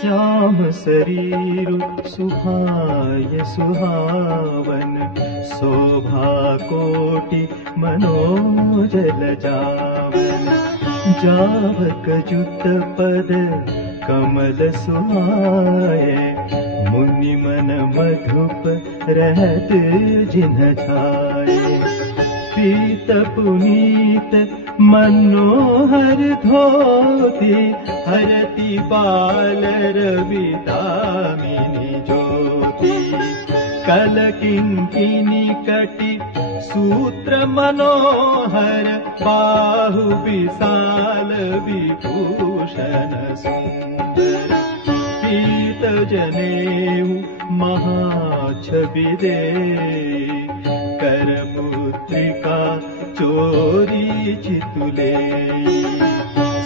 श्याम शरीरु सुहाय सुहावन, शोभा कोटि मनोजल जावन। जावक जुत पद कमल सुहाए, मुनि मन मधुप रहत जिन्ह छाए। पीत पुनीत मनोहर धोती, हरति बाल रवि दामिनी ज्योति। कल किंकिनी कटि सूत्र मनोहर, बाहु विशाल विभूषण सुंदर। पीत जनेऊ महाछवि देई, कर पुत्रिका चोरी चितुलेई।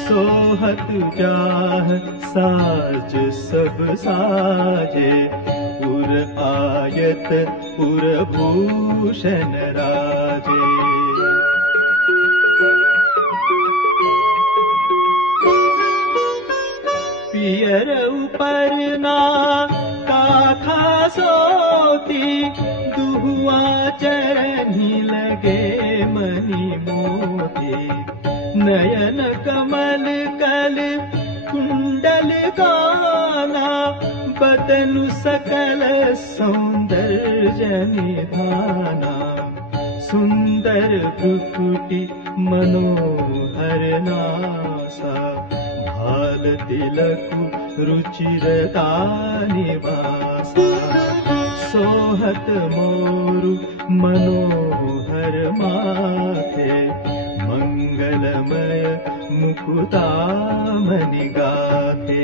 सोहत जाह साज सब साजे, उर आयत उर भूषण राजे। पियर उपरना काखा सोती, दुहुआ चरनी लगे मणि मोती। नयन कमल कल कुंडल गाना, बदनु सकल सौंदर्य निधाना। सुंदर भ्रुकुटि मनोहर नासा, भाल तिलकु रुचिरता निवासा। सोहत मोरु मनोहर माथे, मंगलमय मुकुतामणि गाथे।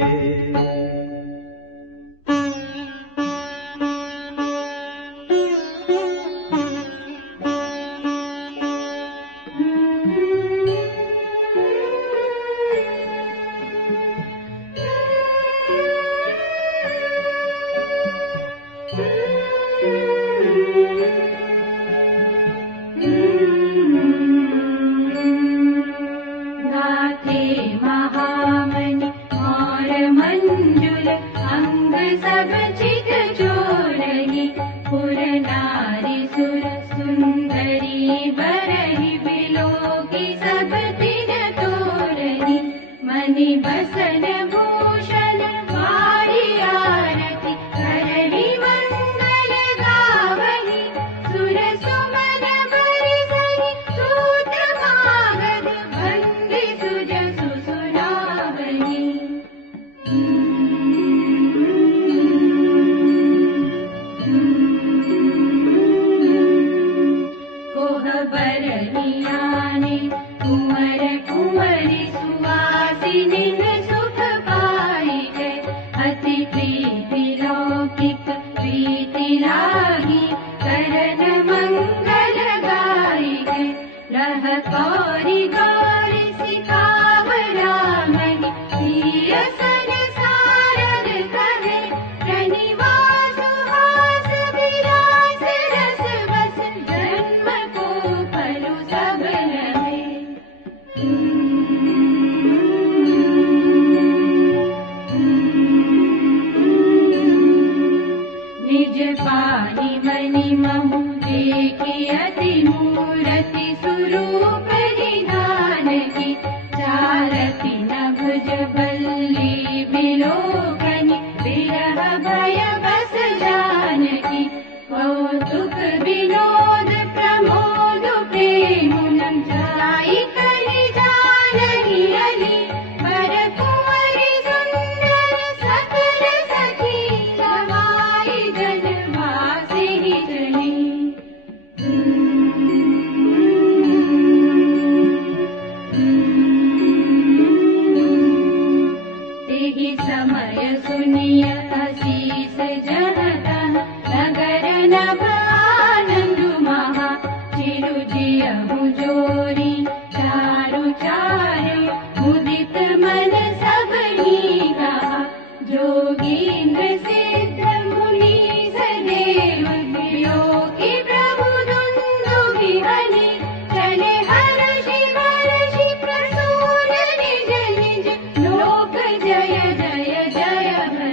जय जय जय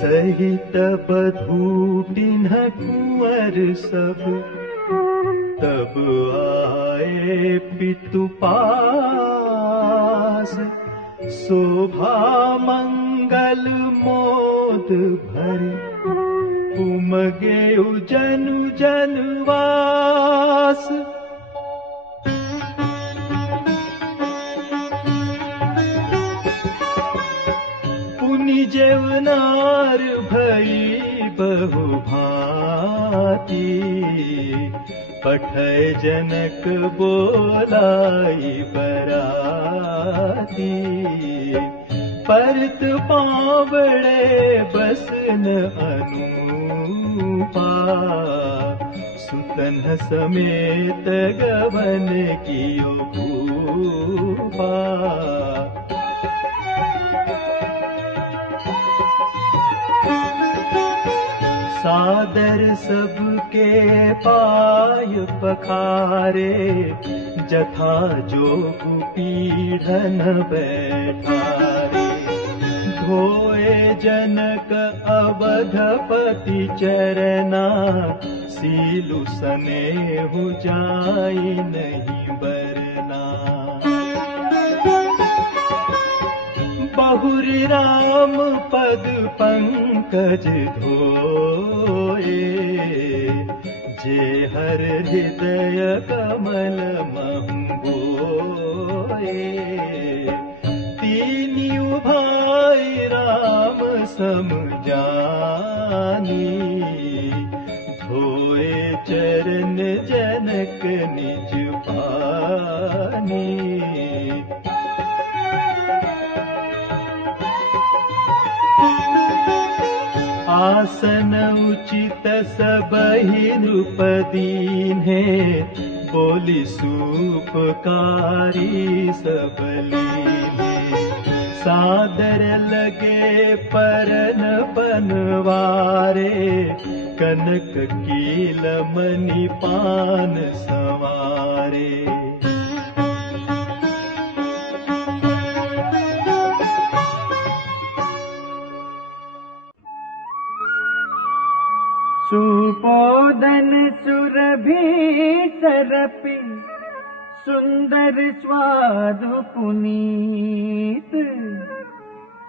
सहित बधूटिन्ह कुंवर सब, तब आए पितु पास। शोभा मंगल मोद भरे, उमगे जनु जनवास। पुनि जेवनार भई बहु भांति, पठय जनक बोलाई बराती। परत पावड़े बसन अनुपा, सुतन समेत गवन कियो भूपा। सादर सबके पाय पखारे, जथा जोग पीढ़न बैठारे। धोए जनक अवधपति चरना, सीलु सनेहु जाई नहीं बरना। बहुरी राम पद पंकज धोए, जे हर हृदय कमल मंगोए। तीनिउ भाई राम सम जानी, धोए चरण जनक निज पानी। आसन उचित सबहि नृपदीन्हे, बोली सूपकारी सब लीन्हे। सादर लगे परन बनवारे, कनक कील मणि पान संवारे। सुपोदन सुरभि सरपि, सुंदर स्वादु पुनीत।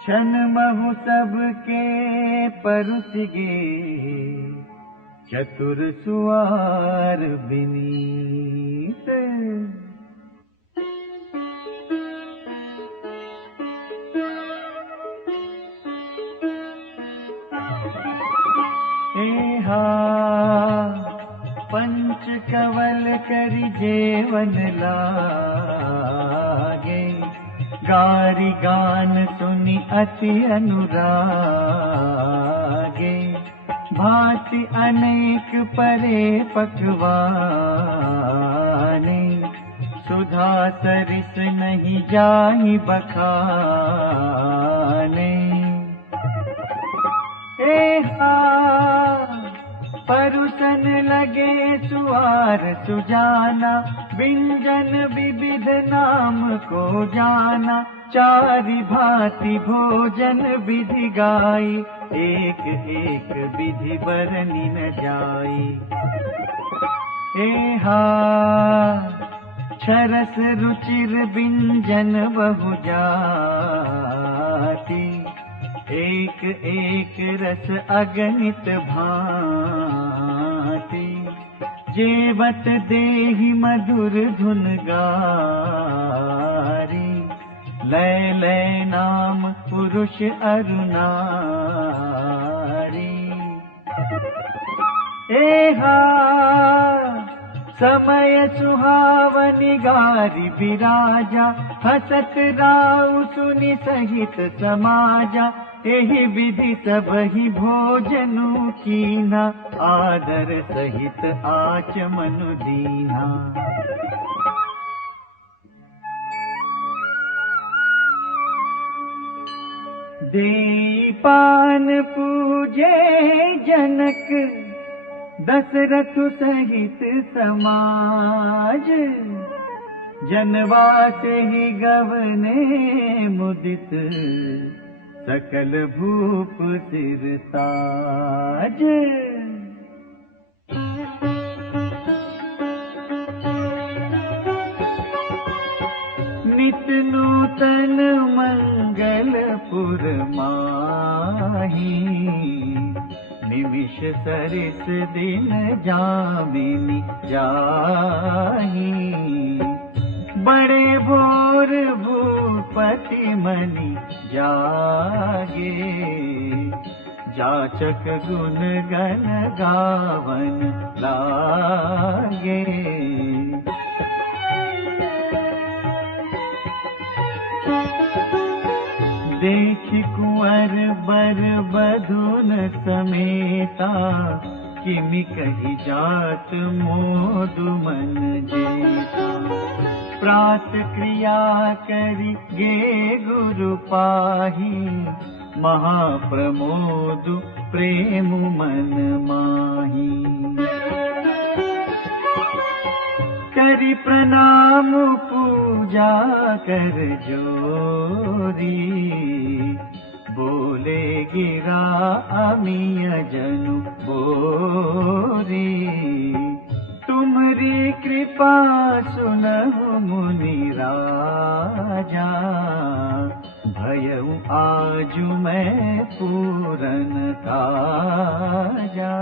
छन महु सबके परुसिगे, चतुर सुवार विनीत। एहा पंच कवल करि जेवन लागे, गारी गान सुनि अति अनुरागे। भांति अनेक परे पकवाने, सुधा सरिस नहीं जाहि बखाने। एहा परुसन लगे सुवार सुजाना, व्यंजन विविध नाम को जाना। चारि भांति भोजन विधि गाई, एक एक विधि बरनि न जाई। एहा छरस रुचिर व्यंजन बहु जाति, एक एक रस अगणित भांति। जेवत देहि मधुर धुन गारी, लय लय नाम पुरुष अरु नारी। एहा समय सुहावनि गारी विराजा, हसत राउ सुनि सहित समाजा। एहि विधि सबहि भोजनु कीना, आदर सहित आचमनु दीना। दीपान पूजे जनक, दशरथु सहित समाज। जनवास ही गवने मुदित, सकल भूप सिरताज। नित नूतन मंगलपुर माही, निमिष सरिस दिन जामिनी जाही। बड़े भोर भूपति मनि जागे, जाचक गुण गण गावन लागे। देखि कुंवर बर बधुन समेता, किमि कही जात मोदु मन जेता। प्रात क्रिया करि गे गुरु पाही, महाप्रमोदु प्रेम मन माही। करि प्रणाम पूजा कर जोरी, बोले गिरा अमिय जनु बोरी। तुमरी कृपा सुनहु मुनि राजा, भयउ आजु मैं पूरन ताजा।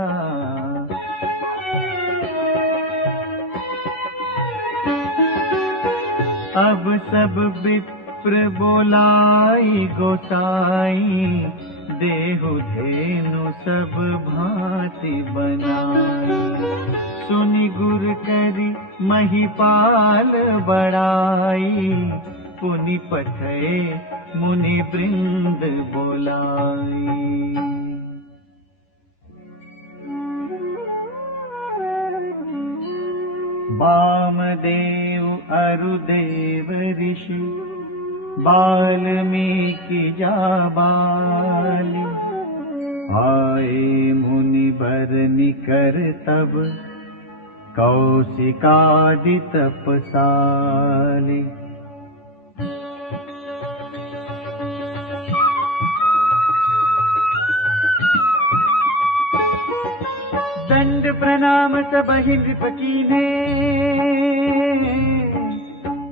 अब सब विप्र बोलाई गोसाई, देहु धेनु सब भांति बनाई। सुनि गुर करि महिपाल बड़ाई, पुनि पठे मुनि वृंद बोलाई। वामदेव अरुदेव ऋषि, वाल्मीकि जाबाली। आए मुनि बर निकर तब, कौशिकादि तपसाली। दंड प्रणाम सबहि नृप कीन्हे,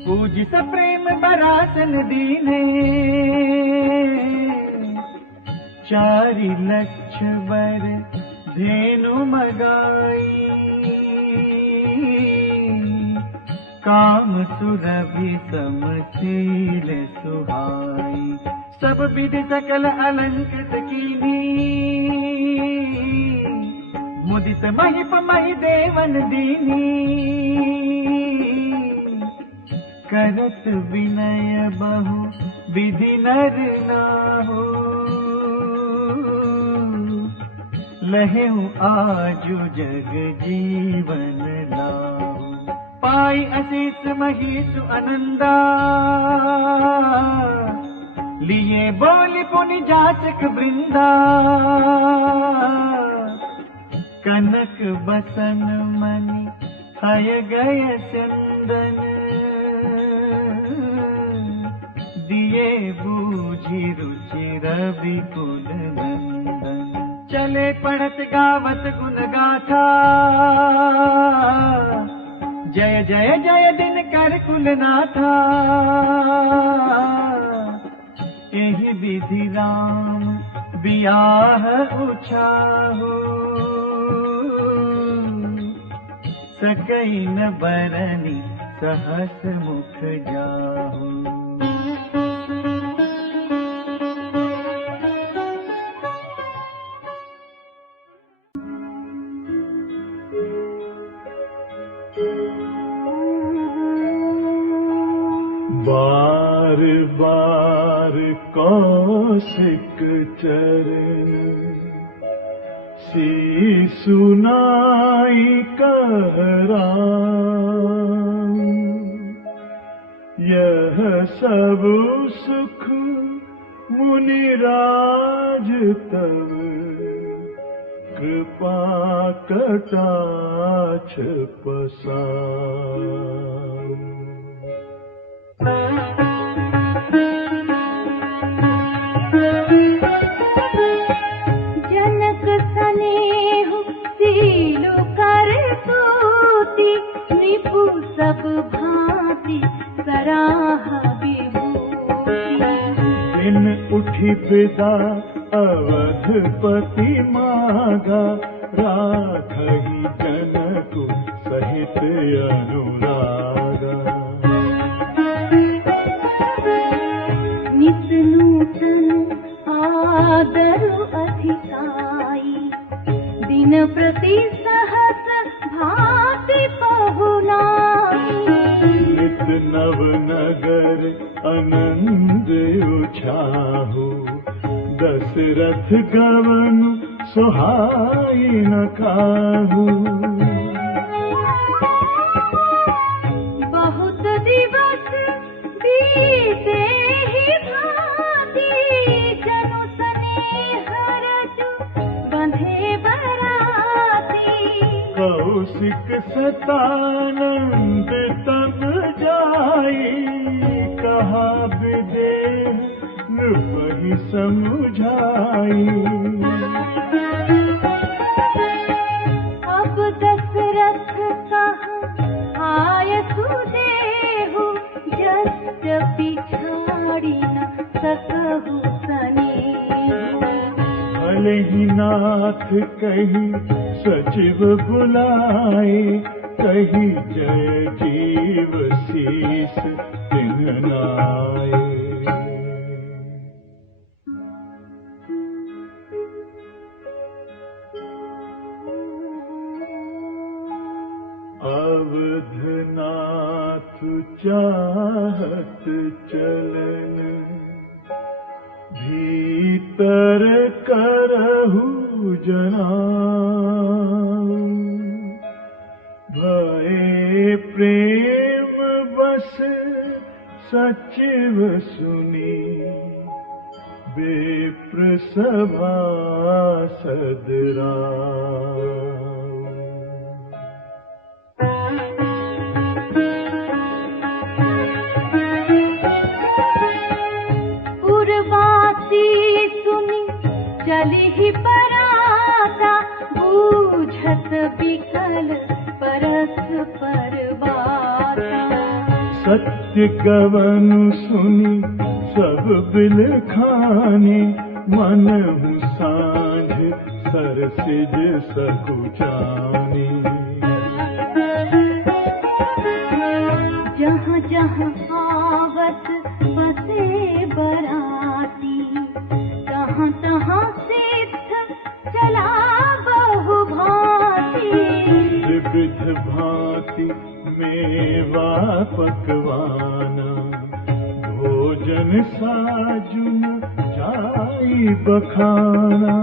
पूज सप्रेम बरासन दीन्हे। चारि लक्ष बर धेनु मगाई, काम सुरभि समशील सुहाई। सब विधि सकल अलंकृत कीन्ही, मुदित महिप महि देवन दीनी। करत विनय बहु विधि नर नाहु, लहेहु आजु जग जीवन लाहु। पाई असीस महीसु अनंदा, लिए बोली पुनि जाचक वृंदा। कनक बसन मणि हय गय चंदन, दिए बूझी रुचि रवि कुल नंदन। चले पढ़त गावत गुण गाथा, जय जय जय दिन कर कुलनाथा। एहि विधि राम बियाह उछाहु, सकई न बरनी सहस मुख जाहु। बार बार कौशिक चरण, शीशु नाई कहराम। यह सब सुख मुनिराज तब, कृपा कटाक्ष पसार। जनक स्नेह सीलु कर तूती, निपु सब भांति सराह विभूति। दिन उठी पिता अवधपति मागा, राखहि जनक सहित अनुरागा। नित नूतन आदरु अधिकाई, दिन प्रति सहस भांति पहुनाई। नित नव नगर आनंद उछाहु, दशरथ गवन सोहाई न काहू। बहुत दिवस बीते ही भांति, जनु स्नेह रजु बंधे बराती। कौशिक सतानंद तब जाई, कहा विदेह नृपहि समुझाई। अब दशरथ कहा आय सुदेहु, यद्यपि छाड़ी न सकहु स्नेहु। भले ही नाथ कही सचिव बुलाए, कही जय जीव शीस तिन्ह नाए। अवधनाथ चाहत चलन, भीतर करहु जनाऊ। भये प्रेम बस सचिव सुनी, विप्र सभासद राऊ। पुरवासी सुनी चली ही पराता, बूझत बिकल परस्पर बाता। सत्य गवन सुनी सब बिल खाने, मनहु सांझ सरसिज सकुचानी। जहाँ जहाँ आवत बसे बराती, तहाँ तहाँ सिद्ध चला बहु भांति। विविध भांति मेवा पकवाना, भोजन साजुन जाई बखाना।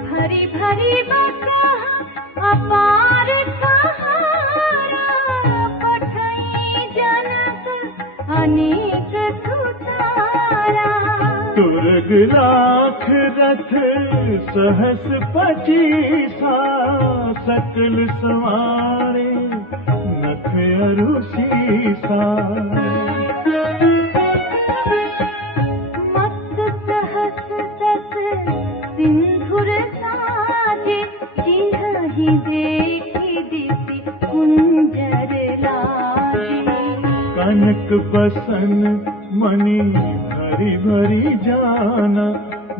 भरी भरी बकह अपार कहारा, पठई जनक अनेक सुतारा। तुरग लाख रथ सहस पचीसा, सकल सवारे नख अरु सीसा। मस्त सहस दस सिंधुर साजे, जिन्हि देखी दिसि कुंजर लाजे। कनक बसन मणि भरी भरी जाना,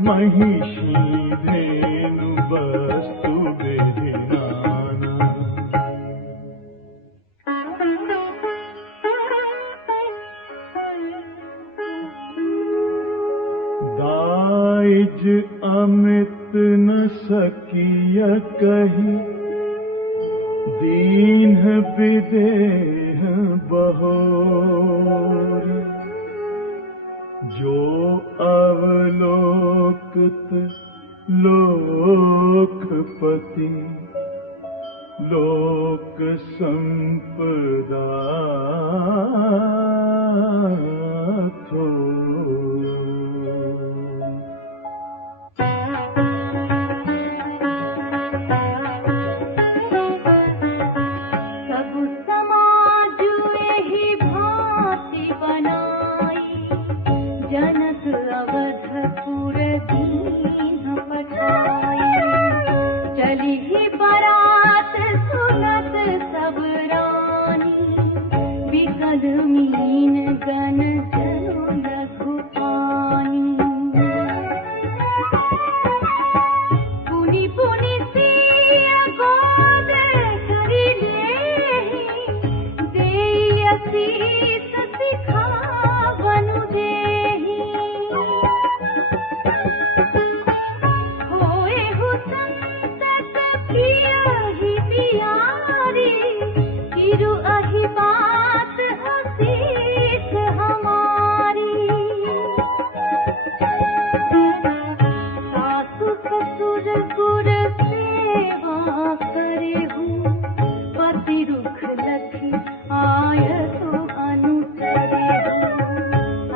महिषी धेनु वस्तु विधि नाना। दाइज अमित न सकिय कही, दीन विदेह बहोर। जो अवलोकित लोकपति, लोक संपदा थोर। सब समाज एहि भांति बनाई, बाल्मीन गण जलो लघु पानी पुनि पुनि सिय गोद करि लेहि देई असीस सिखावनु देहि होए हु संतत प्रियहि प्यारी किरु अहि बात असीस हमारी सासु ससुर गुर सेवा करेहु पति रुख लखी आयतु अनुसरेहु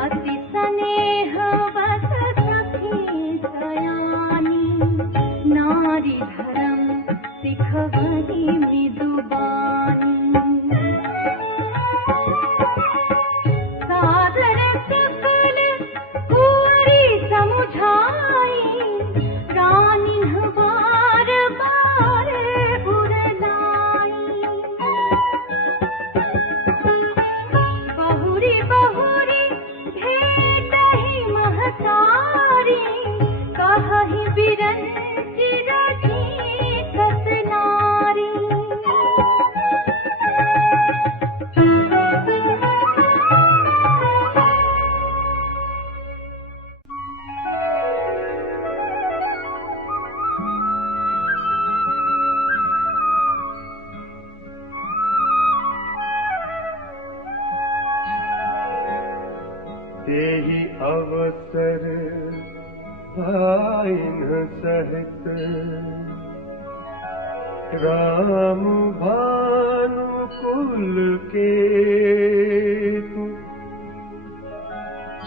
अति स्नेह बस सखी सयानी नारी धर्म सिखवहि मृदुबानी सादर सकल कुंवरी समुझाई रानी बार बार बुरलाई बहुरी बहुरी भेटहि महतारी कहहि बिरंचि रची कत नारी तेहि अवसर भाइन सहित राम भानु कुल के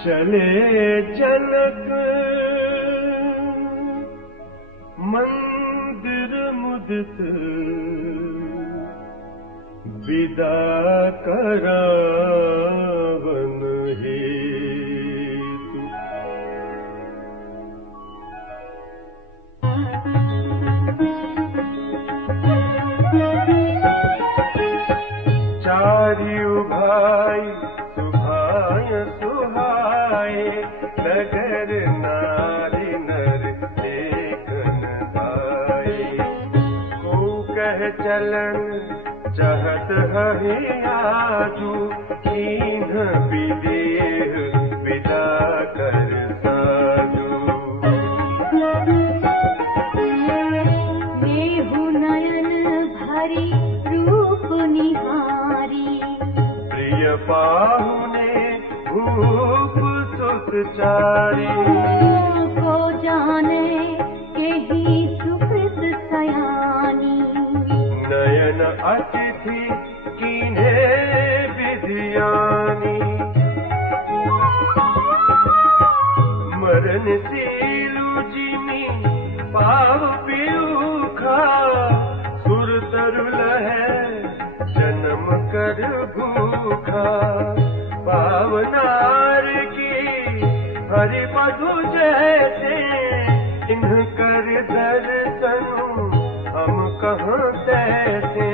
चले जनक मंदिर मुदित विदा करावन हेतु चारियु भाई सुभाय सुहाए नगर नारी नर देखन आए को कह चलन चहत हहि आजू कीन्ह विदेह विदा कर साजू मेहु नयन भरी रूप निहारी प्रिय पाहुने भूप सुत चारी को जाने केहि सुकृत सयानी नयन अतिथि कीन्हे विधियानी मरण सीलु जिमी पाव पियूखा सुर तरुल है जन्म कर भूखा पावनार की हरि मधु जैसे इन्ह कर दर्शन हम कहाँ तैसे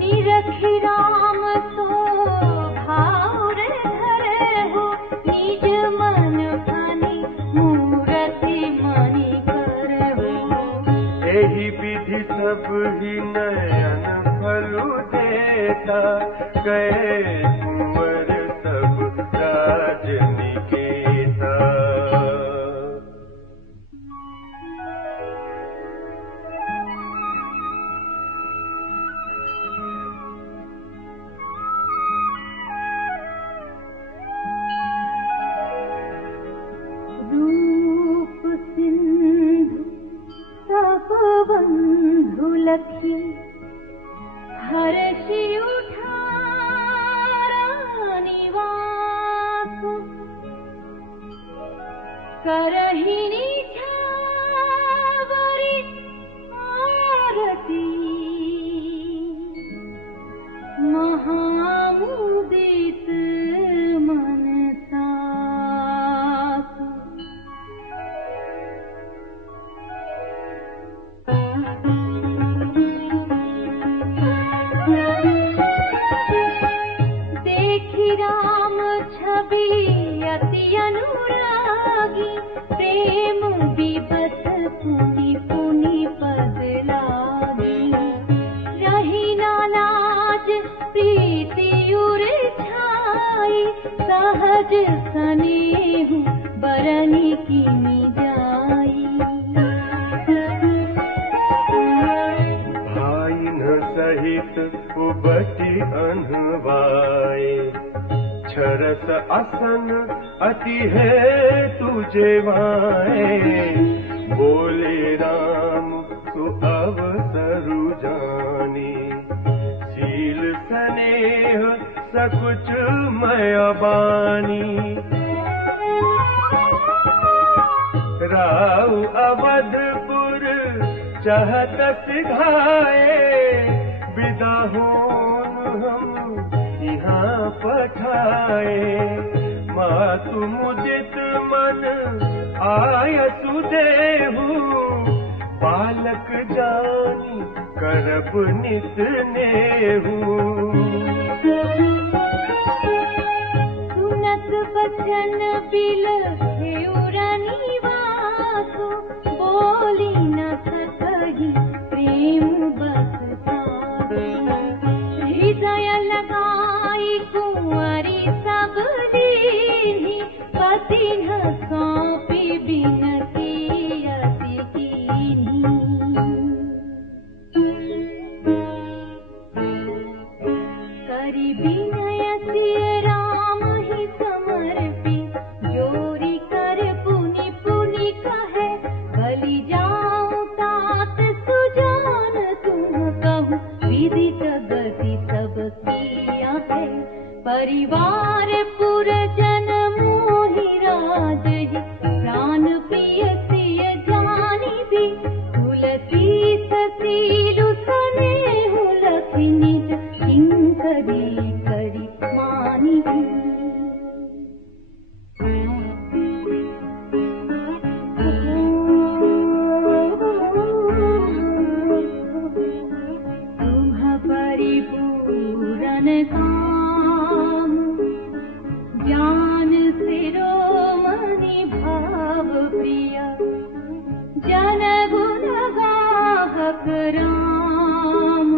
निरखि राम सो भाउर धरहु निज मन भानी मूरति मणि करहु यही विधि सब ही नयन फलु देता गए कुंवर सब राजनिकेता रूप सिंधु तप बंधु लखी हर्षि उठारा निवास करहि निछावरि आरती महामुदित मन सासु भी अति अनुरागी, प्रेम भी बस पुनि पुनि पद लागी। रही ना लाज प्रीति उर छाई, सहज स्नेह बरनी कीनी जाई। भाई न सहित उबटी अनवाए, छरस असन अति है तुझे वाए। बोले राम तू अवसरु जानी, शील स्नेह सकुच मय बानी। राउ अवधपुर चाहत सिधाए, विदा होन हम यहाँ पठाए। मातु मुदित मन आय सुदेहु, बालक जानी करब नित नेहु। सुनत बचन बिलखेउरनि वासु, बोली न सकहि प्रेम बस सासु। हृदय लगाई कुंवरी सब लीन्ही, पति न सौंपी बिनती अति कीन्ही। करि विनय सिय राम ही समर्पी, जोरी कर पुनि पुनि कहे। बलि जाऊं तात सुजान तुम कहूँ, विदित गति सब किया है। परिवार पुरजन मोहि राजहि, प्राण प्रिय सिय जानी भी। तुलसी ससीलु स्नेहु लखि निज, किंकरी करि मानी। तुम परिपूरन काम, ज्ञान शिरोमणि भाव प्रिय। जन गुण गाहक राम,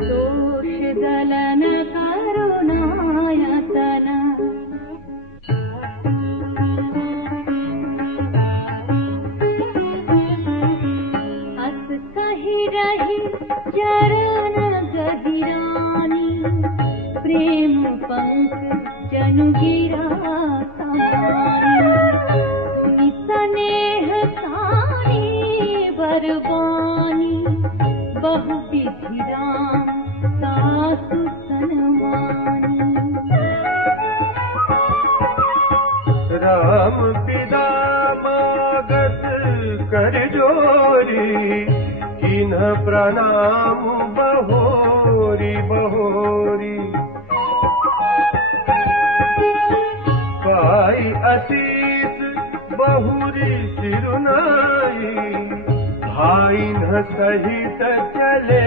दोष दलन करुणायतन। अस कहि रही चरण गहिरानी, प्रेम पंख जनु गिरा समानी। सुनि स्नेह सानी बरबानी, बहु विधि राम सासु सन्मानी। राम पिता मागत कर जोरी, किन्ह प्रणाम बहोरी बहोरी। पाई असीस बहुरी सिरुनाई, भाई न सहित चले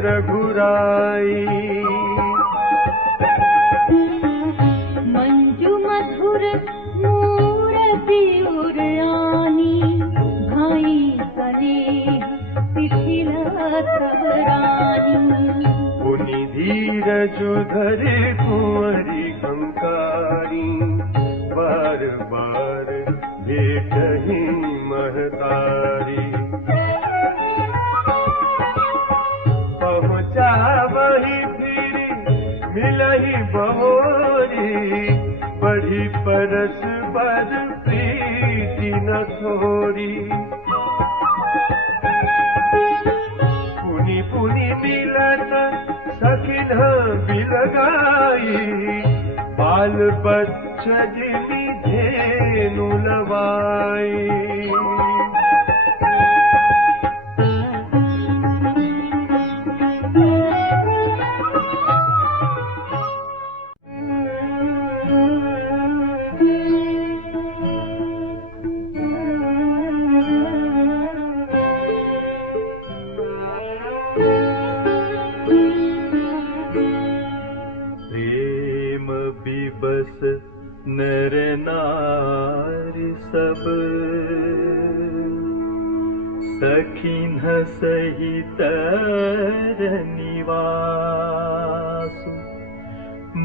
रघुराई। मंजू मधुर मूरति उरयानी, भाई स्नेह शिथिल सबरानी। पुनि धीरजु धरे कुंवरी कंकारी, बार बार भेटहि महतारी। पहुँचावहि फिरि मिलहि बहोरी, बढ़ी परस बर प्रीति न थोरी। पुनि पुनि मिलत सखिन बिलगाई, बाल बच्च जिमि धेनु लवाई। बिबस नर नारी सब, सखिन सहित निवासु,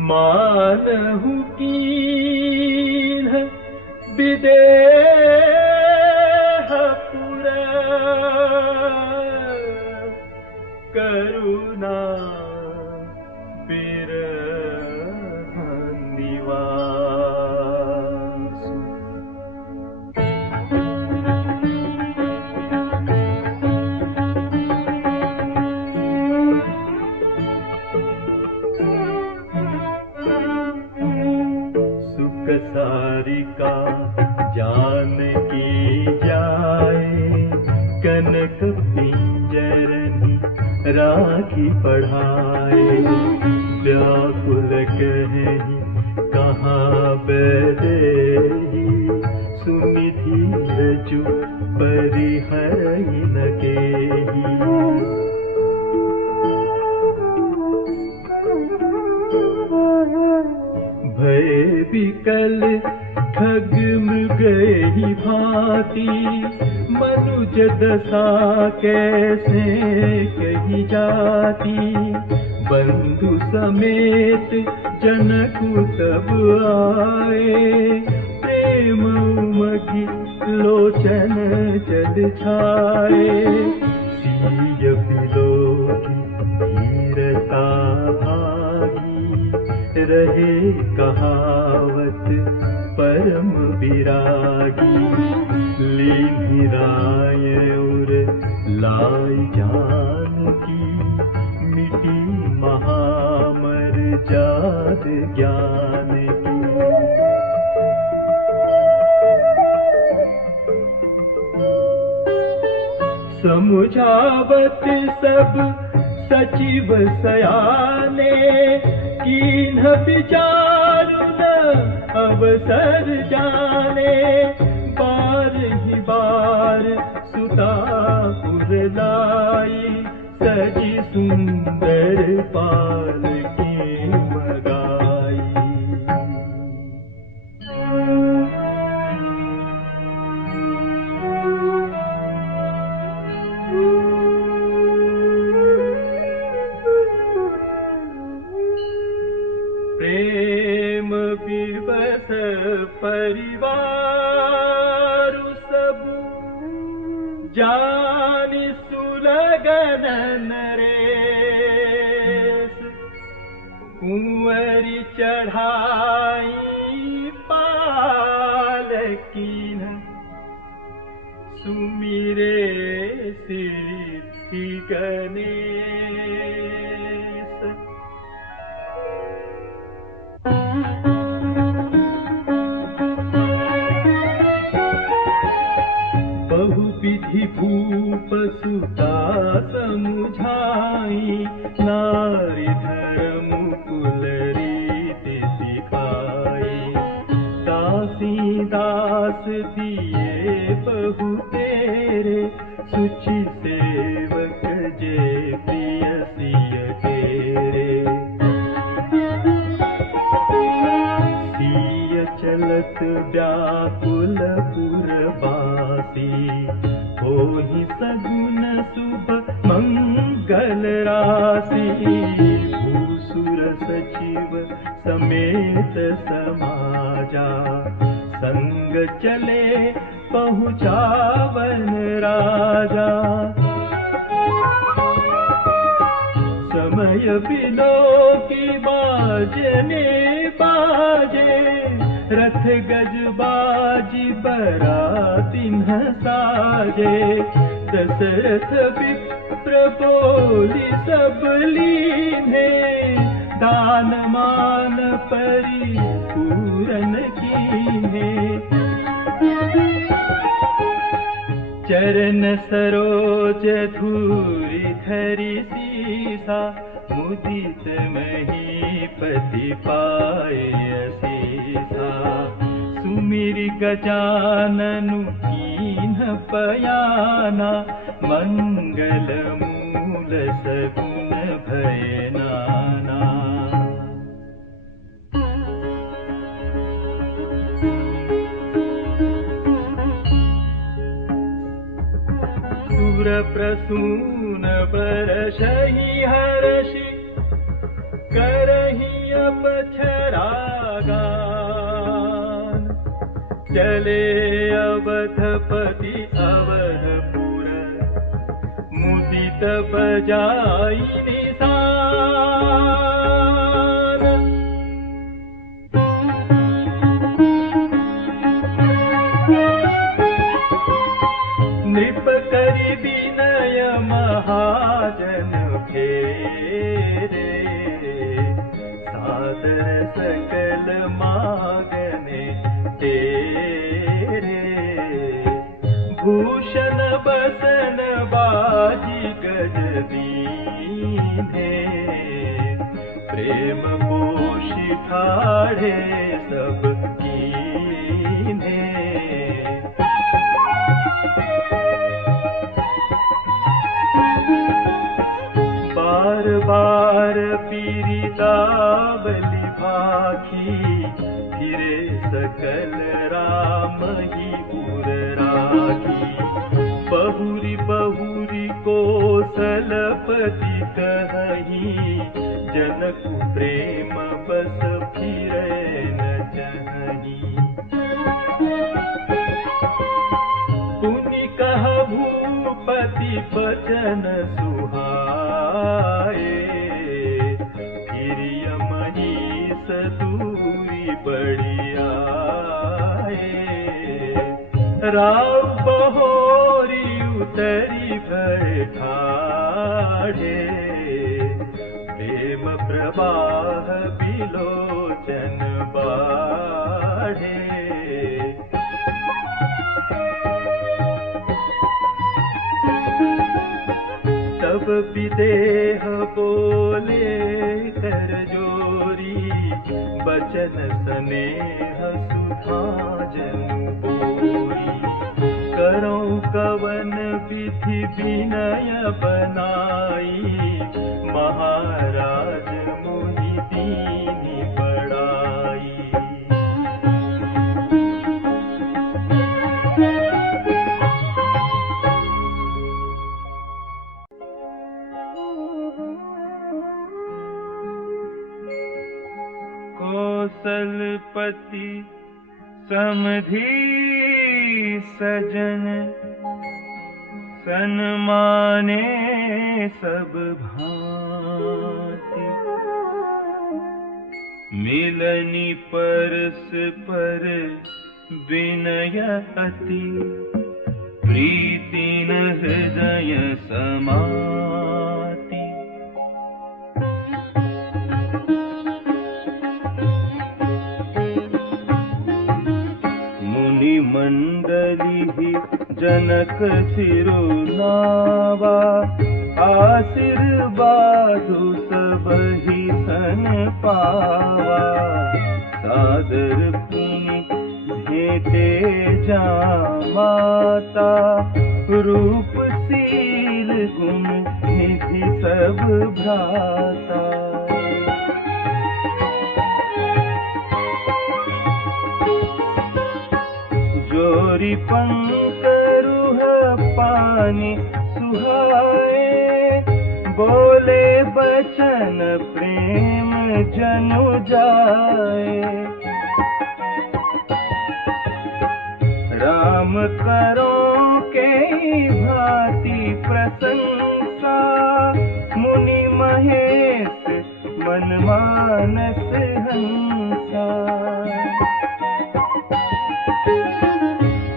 मानहु कीन्ह विदेह पुर, करुणा बिरह निवासु। सुख सारिका जानकी जाए, कनक पिंजरनी राखी पढ़ाए, व्याकुल कहीं कहाँ बैदेही, सुनि धीरजु परिहरि न केही। भय विकल खग मृगहि भांति, मनुज दशा कैसे कही जाती, बंधु समेत जनकु तब आए, प्रेम उमगी लोचन जल छाए, सिय बिलोकी धीरता भागी, रहे कहावत परम विरागी, लीन्ही राय उर लाई जानकी, मिटी महामर जात ज्ञान की। समुझावत सब सचिव सयाने, कीन्ह विचार न अवसर जाने, बार ही बार सुता पुर लाई, सजी सुंदर पालकी मगाई। प्रेम विवश परिवार सब, जानि सुलगन नरेश, कुंवरी चढ़ाई पालकीन, सुमिरे सिद्धि गणेश। बहुविधि भूप सुता समुझाई, नारी धर्म कुल रीति सिखाई, दासी दास दिए बहु तेरे, सुचि सेवक जे प्रिय सिय तेरे। सिय चलत व्याकुल पुरवासी, होहि सगुन शुभ मंगल राशि, भूसुर सचिव समेत समाजा, संग चले पहुँचावन राजा। समय बिलोकी बाजने बाजे, रथ गज बाजी बरातिन साजे, दशरथ विप्र बोली सब लीन्हे, दान मान परिपूरन कीन्हे। चरण सरोज धूरि धरि सीसा, मुदित महीपति पाए असीसा। सुमिरि गजाननु कीन्ह पयाना, मंगल मूल सगुन भय नाना। सून बरसहि हर्षि करहि अपछरागान। चले अवधपति अवधपुर मुदित बजाई निशान। नृप करि विनय महाजन फेरे सादर सकल मागने तेरे। भूषण बसन बाजी गज दीने प्रेम पोषि ठाढ़े सब कीन्हे। बार बार पीरितावली भाखी फिरे सकल राम ही पुर राखी। बहुरी बहुरी कोसलपति कहि जनकु प्रेम बस फिरे न चाही। पुनि कह भूपति बचन सुहाए फिरिय महीष दूरी बढ़ियाए। राव बहोरी उतरी भर ठाढ़े प्रेम प्रवाह बिलोचन बाढ़े। तब विदेह बोले कर जोरी बचन स्नेह सुधा जनु बोरी। करो कवन विधि विनय बनाई महाराज मोहि दीनी बड़ाई। कौसलपति समधि सजन सन्माने सब भांति। मिलनि परस पर विनय अति प्रीति न हृदय समाति। मुनि मंडली जनक सिरुनावा आशीर्वादु सबहि सन पावा। सादर पुनि भेटे जा माता रूप शील गुण निधि सब भ्राता। जोरी पंकरुह पानी सुहाए बोले बचन प्रेम जनु जाए। राम करो के भांति प्रशंसा मुनि महेश मन मानस हंसा।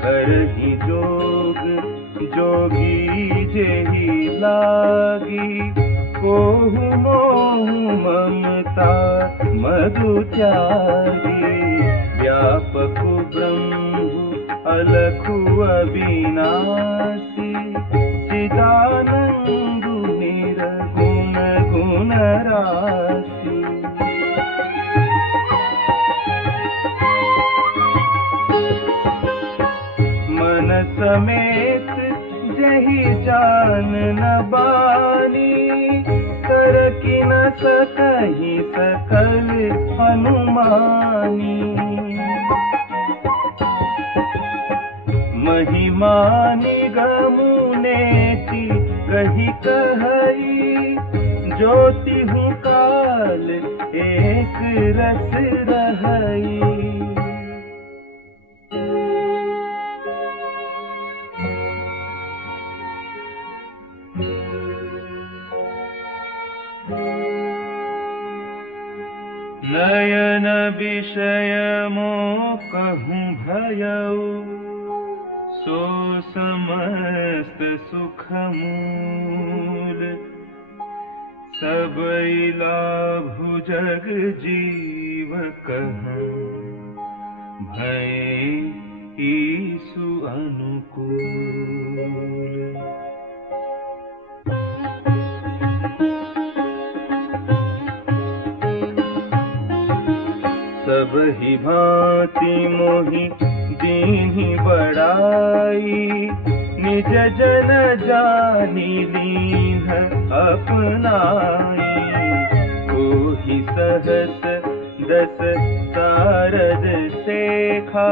करहि जोग जोगी जेहि लागी कोहु मोहु ममता मधु त्यागी। व्यापक ब्रह्म अलखु अविनाशी चिदानंदु निर्गुण गुण राशि। मन समेत जहि जान न बानी कर कि न सकहि सकल हनुमानी। महिमा निगमुनेति कही कही ज्योति हूँ काल एक रस रहई। नयन विषय मोह कहूँ भयऊ, सो समस्त सुख मूल। सबई लाभु जग जीव कहूँ, भय ईसु अनुकूल। सब ही भांति मोहि दीन्हि बड़ाई, निज जन जानी लीन्ह अपनाई। कोहि सहस दस सारद सेखा,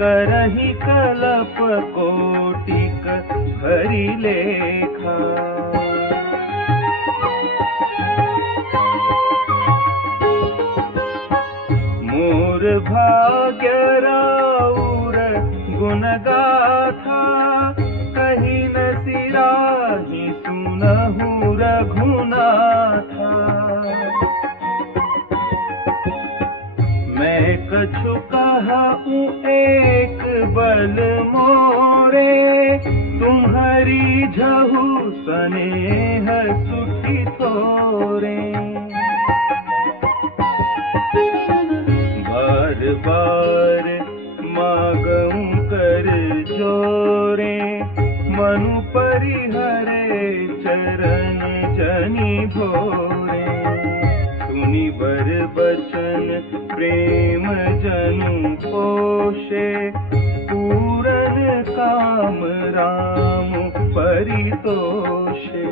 करहि कलप कोटिक भरि लेखा। मोर भाग्य राउर गुण गाथा, कहीं न सिराही सुनहु रघुनाथा। मैं कछु कहूँ एक बल मोरे, तुम्हारी झहु स्नेह सुखी थोरे। बार मागऊं कर जोरे, मनु परिहरे चरण जनि भोरे। सुनि बर बचन प्रेम जनु पोषे, पूरन काम राम परितोषे।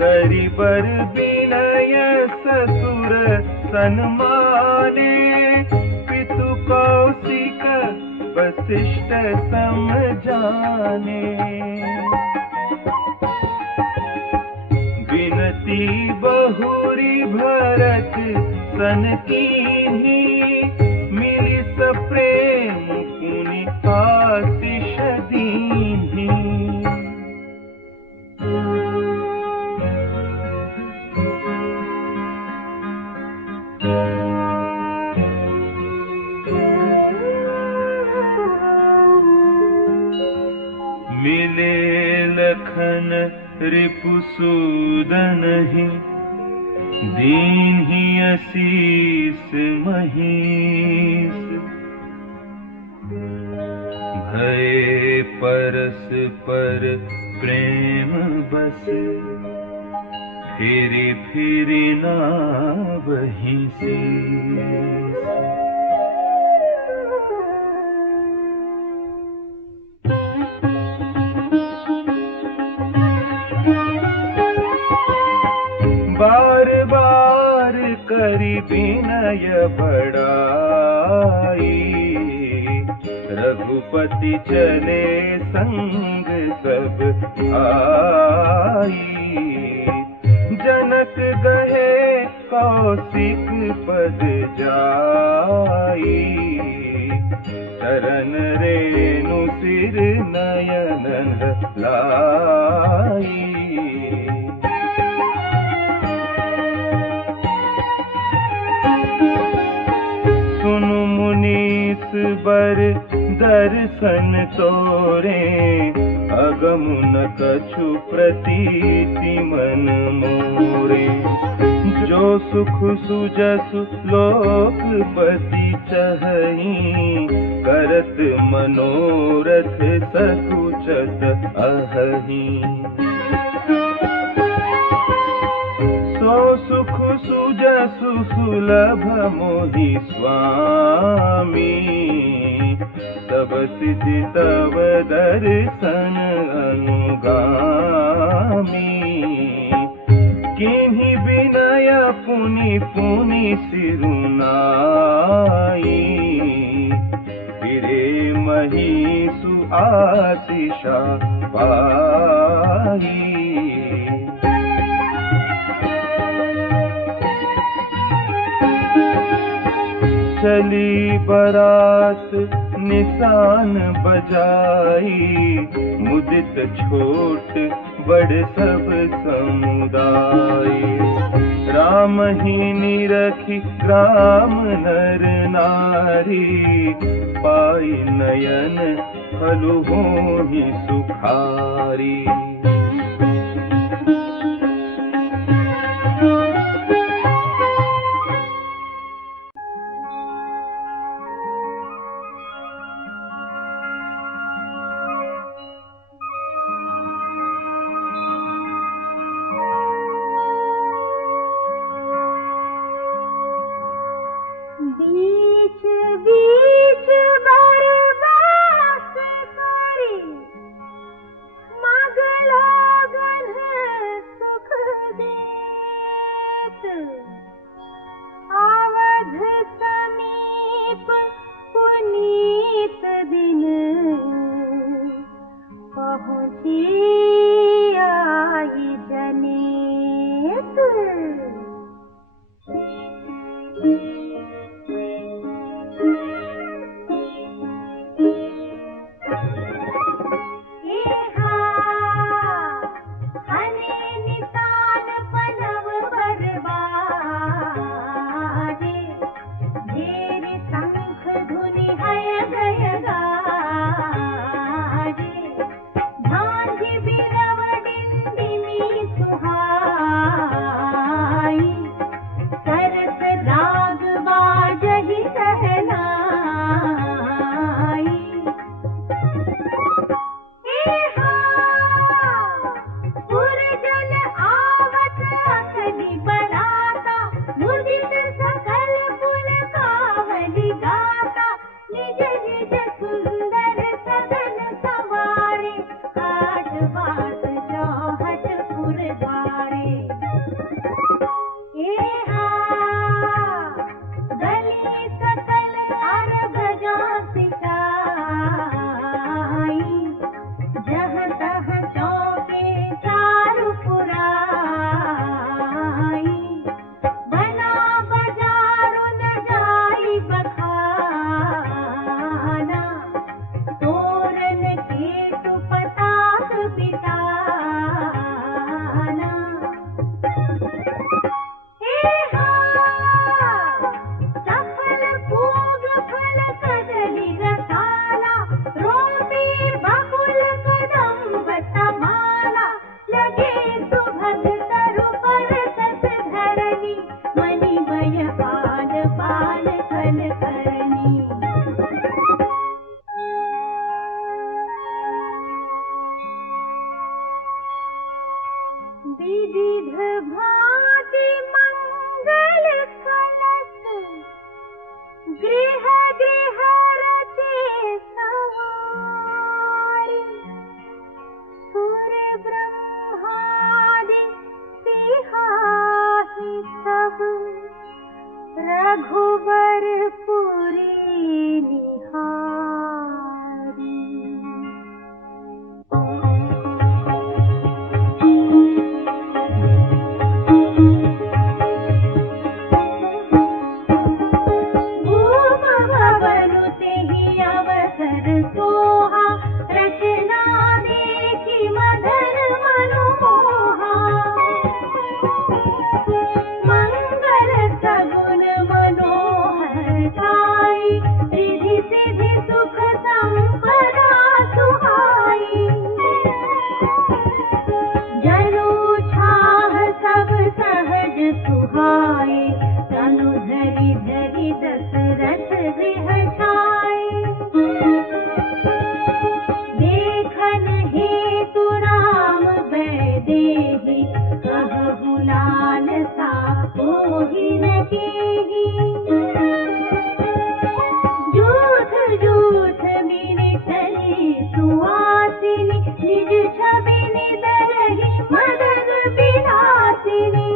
करिबर विनय ससुर सन्माने, पितु कौशिक वसिष्ठ समझाने। विनती बहुरी भरत सन कीन्ही, मिली सप्रेम पुनि आशीष दीन्ही। मिले लखन रिपुसूदन ही, दीन्हि असीस महीस। भये परस पर प्रेम बस, फिरि फिरि नावहि सीस। बार बार करि विनय बड़ाई, रघुपति चले संग सब आई। जनक गहे कौशिक पद जाई, चरण रेणु सिर नयन लाई। सुनु मुनीस बर दर्शन तोरे, अगम न कछु प्रतीति मन मोरे। जो सुख सुजसु लोकपति चहई, करत मनोरथ सकुचत अहही। सो सुख सुजसु सुलभ मोहि स्वामी, सब सिद्धि तव दर्शन अनुगामी। किन्हीं विनय पुनि पुनि सिरुनाई, आशीषा पाई। चली बरात निशान बजाई, मुदित छोट बड़ सब समुदाय। राम ही निरखी ग्राम नर नारी, पाई नयन फलु होहि सुखारी। बीच बीच बरबास करी, मग लोगन सुख देत। आवध समीप पुनीत दिन, पहुँची आई जनेत। विविध भांति मंगल कलश, गृह गृह रचे सवारी। सुर ब्रह्मादि तिहाहि सब, रघुबर पुरी निहारी। सोहा रचना देखी मदन मनोहा, मंगल सगुन मनोहर गाई, रिधि सिधि सुख संपदा सुहाई। जनु छाह सब सहज सुहाए, तनु धरि धरि दशरथ गृह छाए। देखन हेतु राम बैदेही, कहहु लालसा कोहि न केही। जूथ जूथ मिलि चली सुआसिनी, निज छवि निदरहि मदन विलासिनी।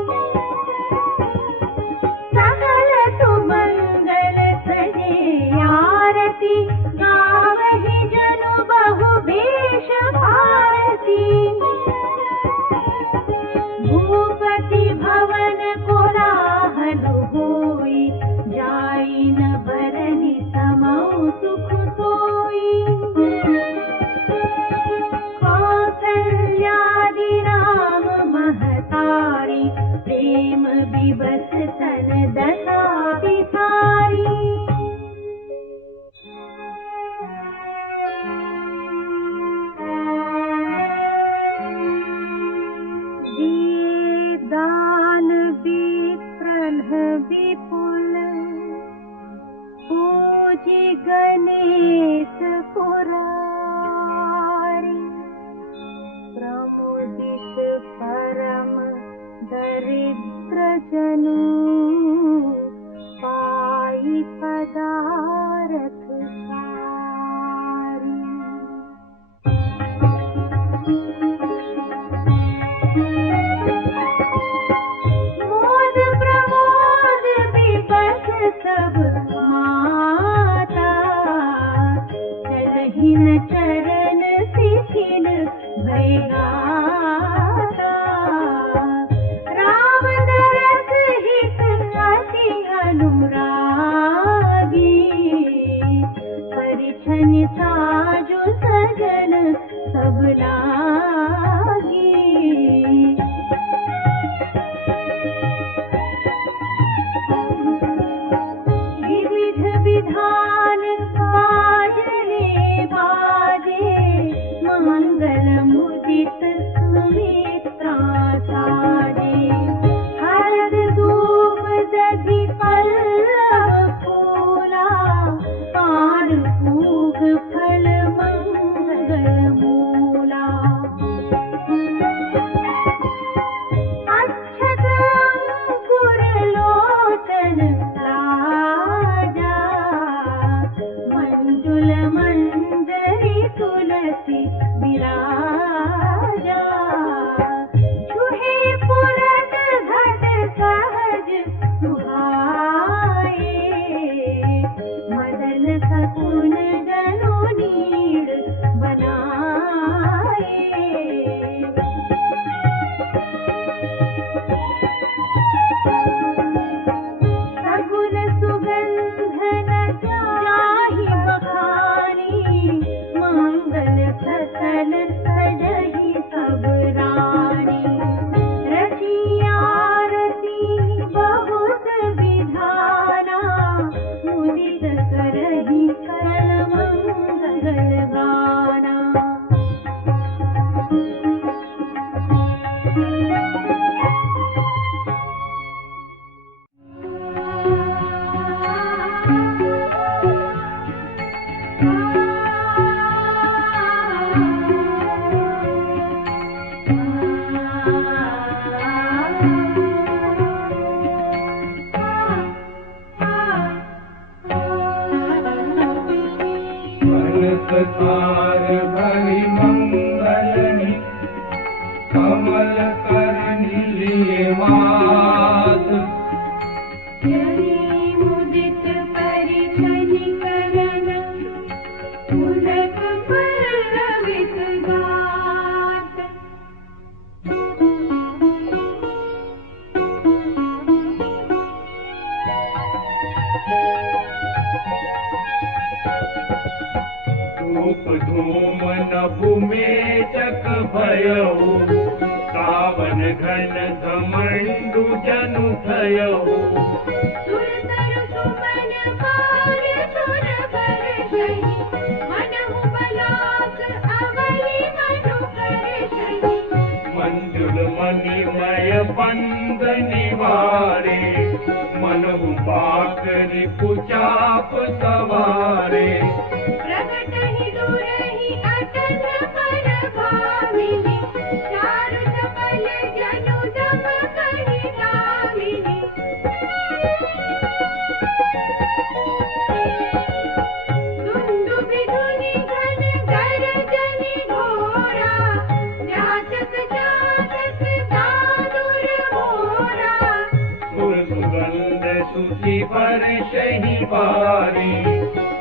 सकल सुमंगल सजे यार, बस तन दशा बिसारी। दिए दान विप्रलह विपुल, पूजी गणेश पुरारी। प्रमुदित परम दरिद्र जनु, पाई पदारथ सारी। मोद प्रमोद विपथ सब माता, चलहिन चरण शिथिल भय गाता। राम दरस हित अति अनुरागी, परिछन साजु सजन सब लागी। विविध विधान बाजने बाजे, मंगल मुदित सुमित्रा साजे। हरद धूप दधि पल्लव फूला, पान पूग फल मंगल मूला। अक्षत अंकुर लोचन लाजा, मंजुल मंजरी तुलसी विराजा। छुहे पुलक घट सहज सुहाए, मदन सकुन जनु नीड़ बनाए। सगुन सुगंध न जाहि बखानी, मंगल फसल सजहि सब रानी। रची आरती बहुत विधाना, मुदित करहि सकल मंगल गाना। मनसकार भरि मंगलनि, कमल करनि लिए मात। जनि मुदित परिछनि करन, पुलक पल्लवित गात। धूप धूम नभु मेचक भयउ, सावन घन घमंडु जनु थयउ। सुरतर सुमन पाल सुर बरसहि, मनहु बलाक अवलि मनु करसहि। मंजुल मणिमय बंद निवारे, मनहु पाकरि पुचाप सवारे। प्रगटहि दुरहि अटल पर भामिनी, चारु चपल जनु दम कहि दामिनी। दुंदुभि धुनि घन गर्जनि घोरा, जाचक जाचक दादुर मोरा। सुर सुगंध सुधि बरसहि बारी,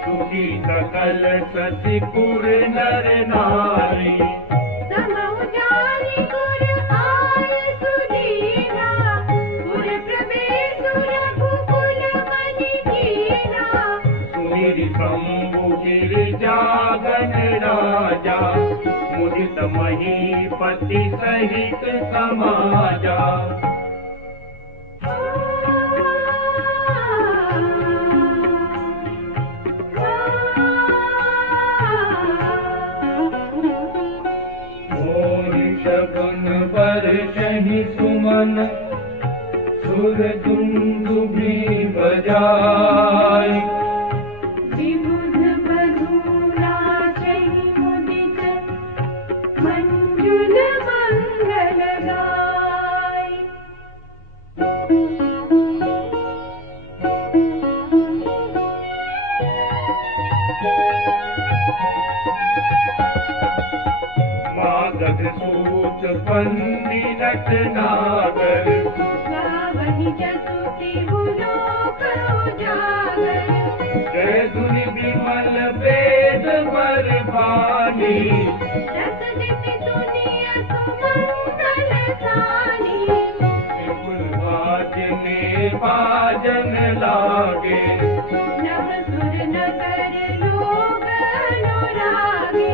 सुखी सकल सतिपुर नर नारी। समउ जानि गुर आय सुदीना, गुर प्रवेश रघुकुल मनि कीना। सुमिरि शंभु गिरिजागन राजा, मुदित महीपति सहित समाजा। सुमन सुर दुंदुभी बजाई। विबुध मधुरा चहि मुदित मंजुल मंगल गाय। मागध सूच पंदी नटनागर गावहि जसुति भुलोक उजागर। जय धुनि विमल वेद वर वाणी। रस दिति दुनिय सुमंगल सानी। विपुल वाजने बाजन लागे। नभ सुर नगर लोग अनुरागे।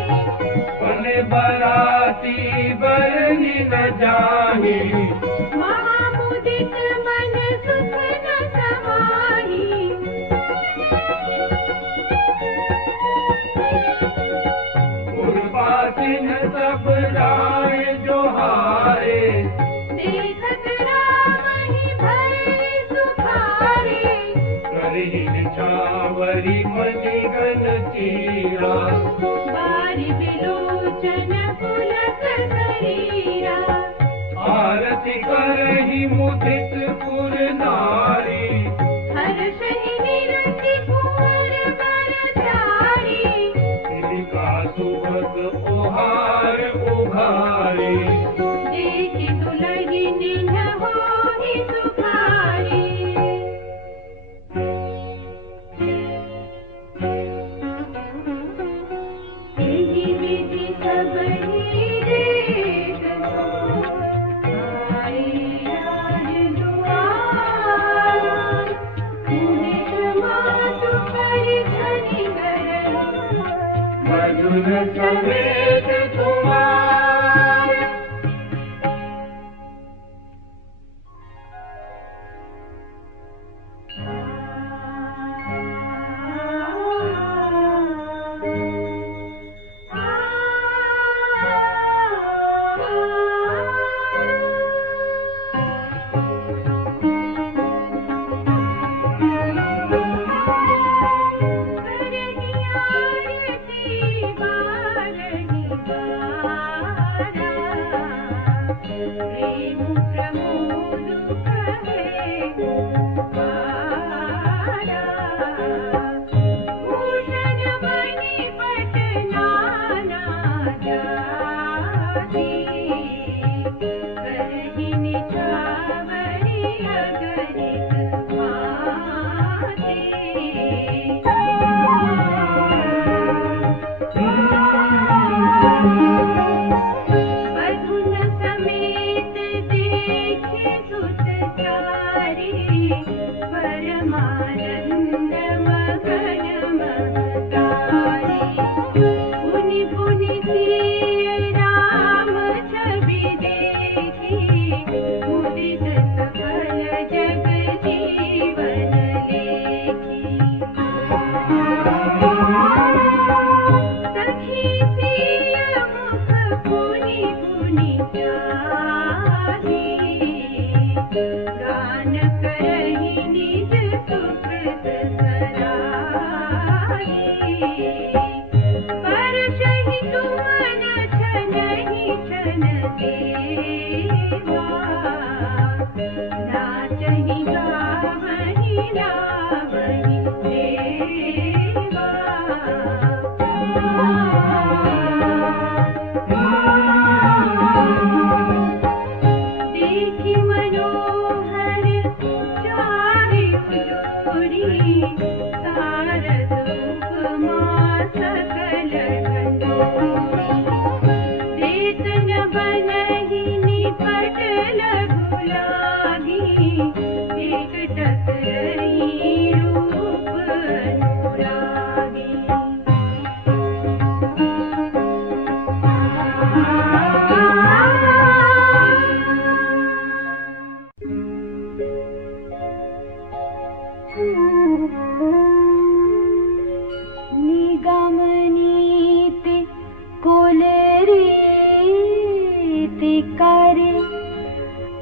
बने बराती बरनी न जाही। महामुदित मन सुख न समाही। उर्वासिन सब राय जोहारे। देखत राम ही भय सुखारे। करही निछावरी मणिगण चीरा। बारि बिलोचन पुलक शरीरा। आरती करही मुदित पुर नारी। हर्षहि निरति कुंवर बरचारी। तिलिका सुभग ओहार उघारी। देखि दुलहि निन्ह होहि सुखारी। एहि विधि सबहि देखो। आए राजदुआर। मुदित मातु परिधनि गर। मधुर समेत कुमार। करहि आरती बार।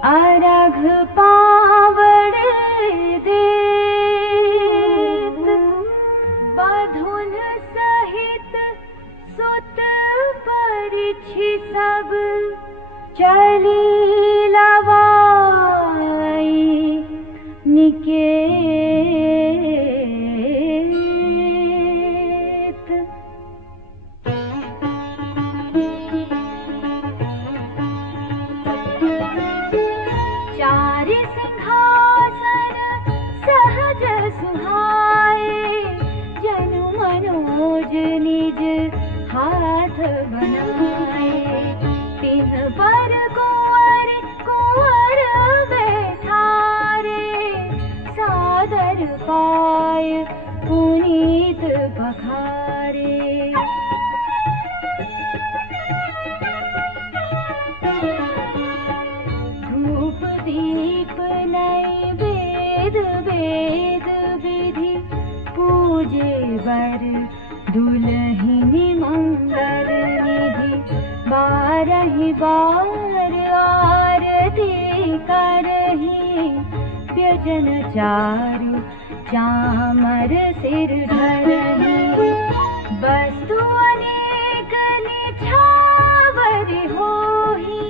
अरघ पावड़ देत बधुन सहित सुत परिछि सब चली लवाई निकेत। चार सिंहासन सहज सुहाए जनु मनोज निज हाथ बनाए। तिन पर कुंवर कुंवर बैठारे सादर पाय पुनीत पखारे। धूप दीप नैवेद वेद विधि पूजे बर दुलहिनी मंगल निधि। बारहि बार आरती करहि व्यजन चारु चामर सिर धरहि। वस्तु अनेक निछावर होहि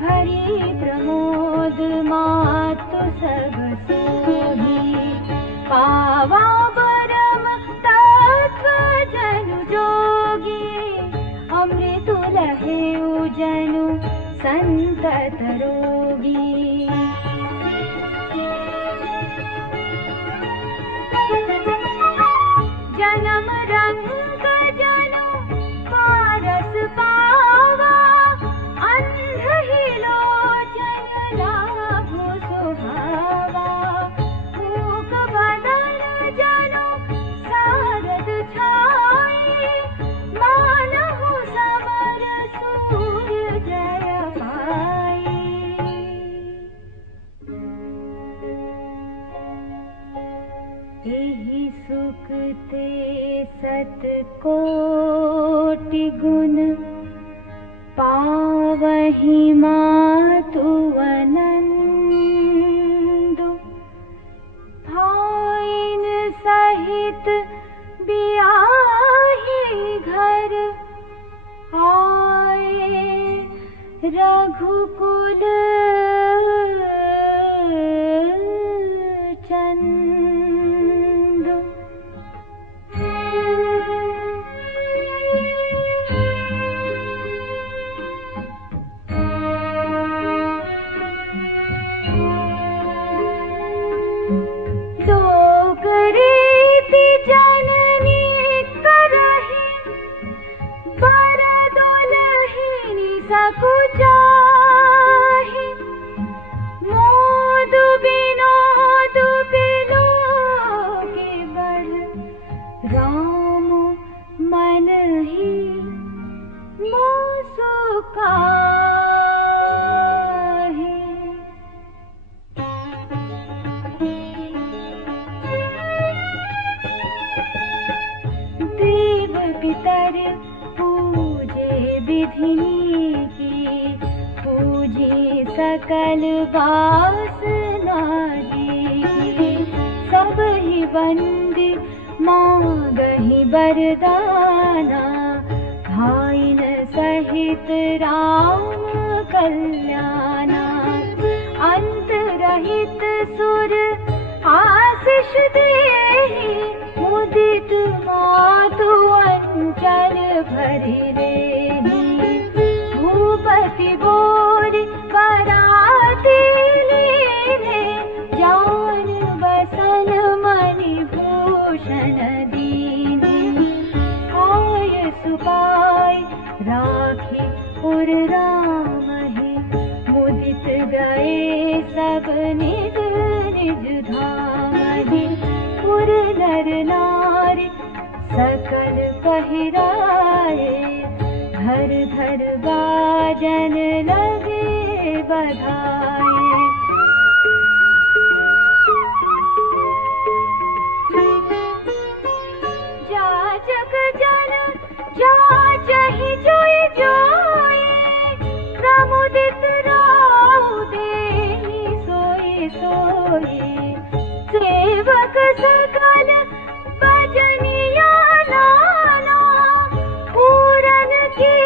भरी प्रमोद मातु सब सोहि। पावा परम तत्व जनु जोगी अमृत लहे जनु संतत रोगी। जन्म रंग जनु पारस पावा अंध ही लोचन लाभु सुहावा। मूक बदन जनु सारद छाई मानहु समर सूर्य जय पाई। एहि सुख ते सत कोटि गुण पावहि मातु आनंदु। भाइन सहित बियाहि घर आए रघुकुल चंदु। दोगरीति जननी करहि बर दुलहिनी सकुचाहि। मोदु विनोद बिलोके बढ़ राम मन ही मुस्काहि। देव पितर पूजे विधिनी की पूजी सकल वासना जी। सब ही बंदी मांगहि वरदाना भाइन सहित राम कल्याणा। अंत रहित सुर आशीष देहि मुदित मातु अंचल भरि रेहि। भूपति बोरि बराती लीने जान बसन मणि भूषण दीने। आय सुपाय राखी पुर रामहि मुदित गए सब निज निज धामहि। पुर नर नारी सकल पहिराए घर घर बाजन लगे बधाए। जाजक जन जाचहि जोई जोई प्रमुदित राउ दे सकल भजनिया नाना पूरन के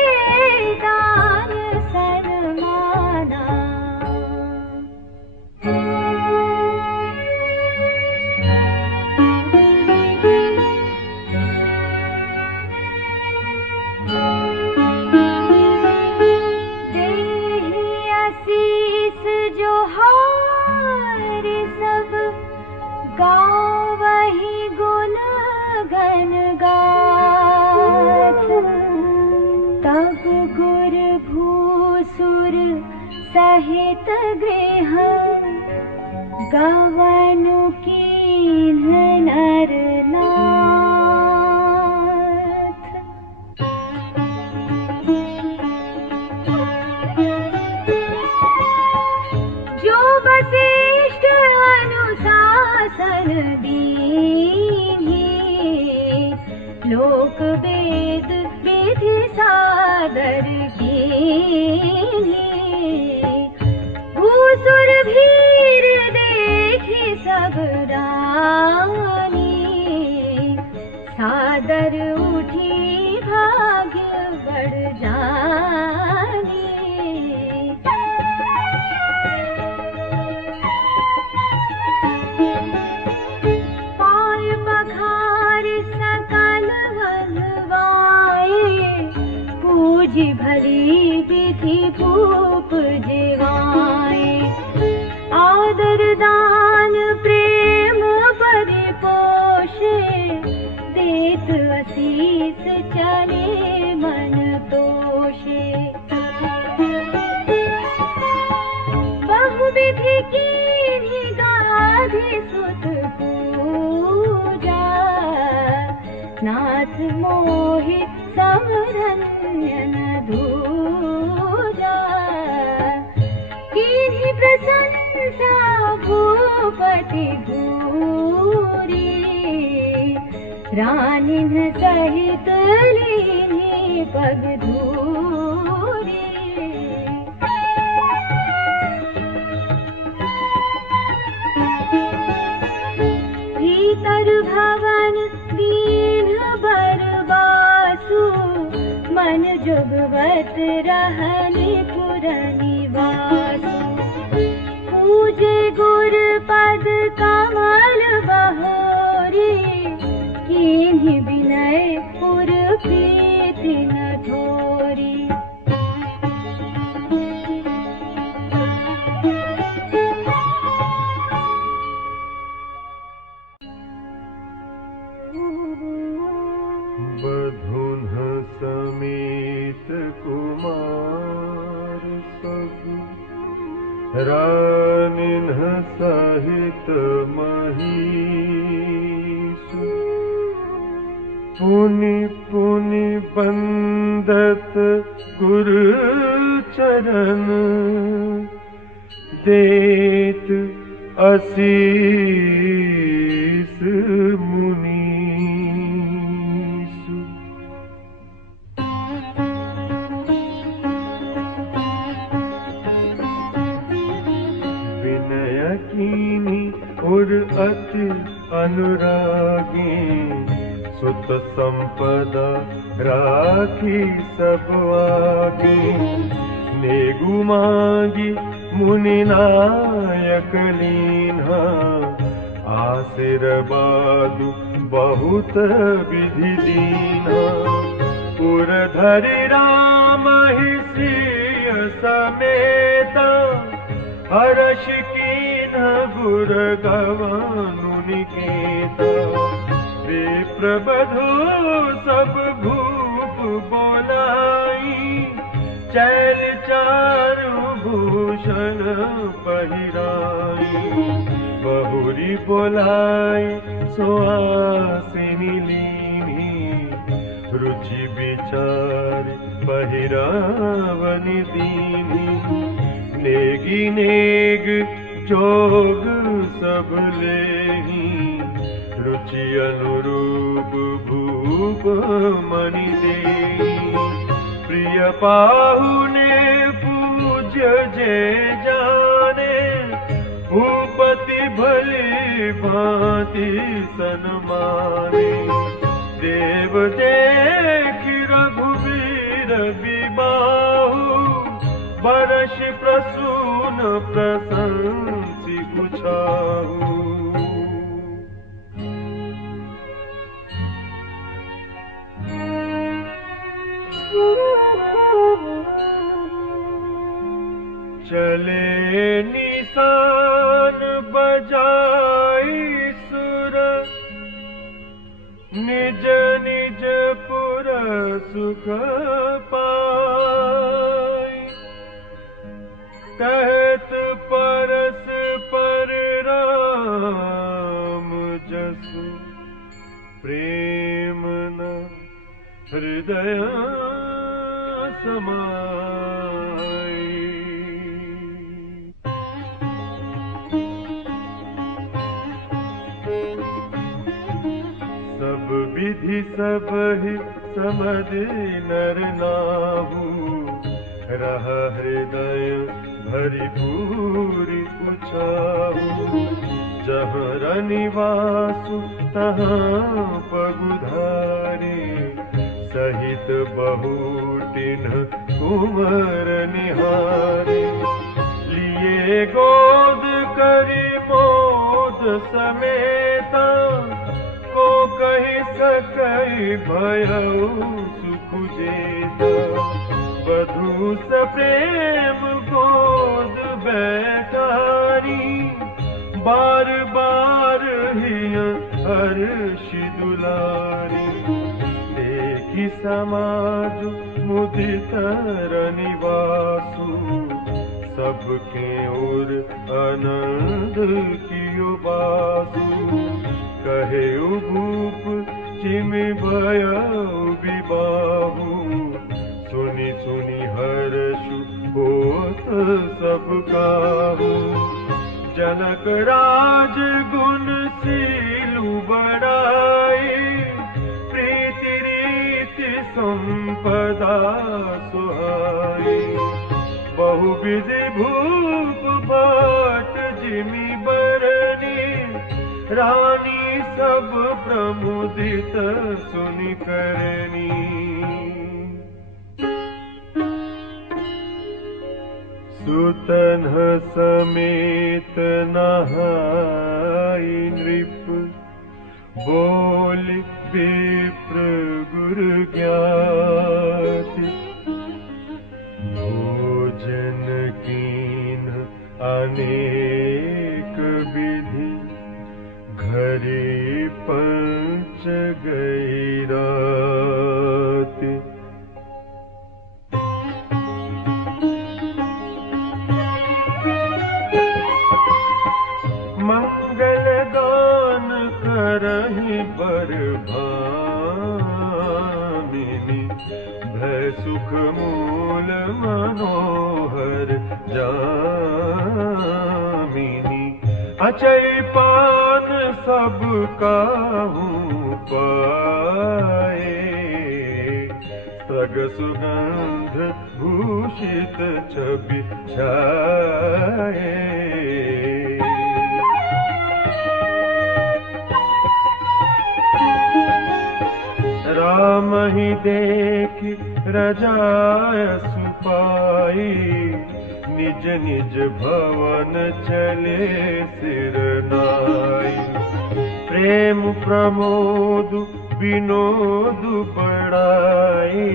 दान सन्माना। आशीष जो हारे सब गावहि गुण गण गाथ। तब गुर भूसुर सहित गृह गवनु कीन्ह नर नाथ। जो वशिष्ठ अनुशासन दीन्हि लोक वेद विधि सादर कीन्हि। भूसुर भीर देखि सब रानी सादर उठी भाग्य बढ़ जानी। पाय पखार सकल वधवाए पूजी भली विधि भूप जिवाए। आदर दान प्रेम परिपोषे देत आशीष चले मन तोषे। बहुविधि कीन्हि गाधि सुत पूजा नाथ मोहि समरण्य न दूजा। कीन्हि प्रशंसा भूपति भूरी रानिन सहित लीन्हि पग धूरी। भीतर भवन दीन्ह बरबासु मन जुगवत रहनि पुर निवासु। पूजे गुर पद कमल बहोरी कीन्हि विनय पुर प्रीति न थोरी। बधुन समेत कुमार सब रानिन सहित महीसु। पुनि पुनि बंदत गुर चरण देत आशीष मुनि। और अति अनुरागी सुत संपदा राखी सब आगे। नेगु मांगी मुनि नायक लीन्हा आशीर्वाद बहुत विधि दीन्हा। पुरधरि राम ही सिय समेता हर्ष कीन्ह गुर गवनु निकेता। विप्र बधू सब भूप बोलाई चैल चारु भूषण पहिराई। बहुरी बोलाई सुहासिनी लीनी रुचि विचार पहिरावनि दीनी। नेगी नेग जोग सब लेही रुचि अनुरूप भूप मणि देही। प्रिय पाहुने पूज्य जे जाने भूपति भले भांति सन्माने। देव देखि रघुवीर बिबाहु, बरस प्रसून प्रशंसी पुछाहु। चले निशान बजाई सुर, निज निज पुर सुख पाई। कहत परस पर राम जसु, प्रेम न हृदय समाई। सब विधि सबहि समझि नर नाहु, रह हृदय भरि पूरी पुछाहु। जहाँ रनिवासु तहाँ पगुधारे, सहित बहुटिन कुंवर निहारे। लिए गोद करि मोद समेता, को कहि सकई भयउ सुख जेता। वधू स प्रेम गोद बैठारी, बार बार हिय हर्षि दुलारी। देखि समाज मुदित रनिवासु, सबके ओर आनंद कियो बासु। कहे भूप चिमि भयउ बिबाहु, सुनि सुनि हर्षु होत सब काहू। जनक राज गुण सीलु बड़ाई, प्रीति रीति संपदा सुहाई। बहुविधि भूप बाट जिमि बरनी, रानी सब प्रमुदित सुनि करनी। सुतन्ह समेत नहाई नृप, बोलि विप्र गुरु ज्ञाति। भोजन कीन अनेक विधि, घरे पंच गई राति। मंगल गान करहि बर भामिनी, भय सुख मूल मनोहर जामिनी। अचई पान सब काहू पाए, सग सुगंध भूषित छवि छाए। राम ही देखि रजाय सुपाई, निज निज भवन चले सिर नाई। प्रेम प्रमोद विनोद बढ़ाई,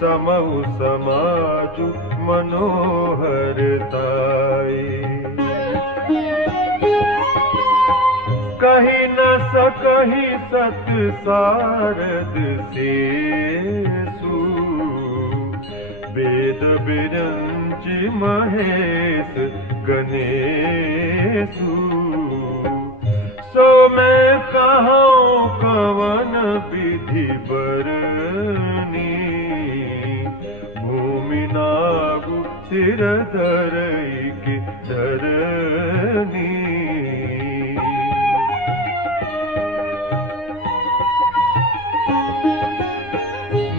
समहु समाजु मनोहरताई। कही न सकहि सत सारद सेसु, वेद विरंचि महेश गणेशु। सो मैं कहूँ कवन विधि बरनी, भूमि नागु सिर धरई की धरनी।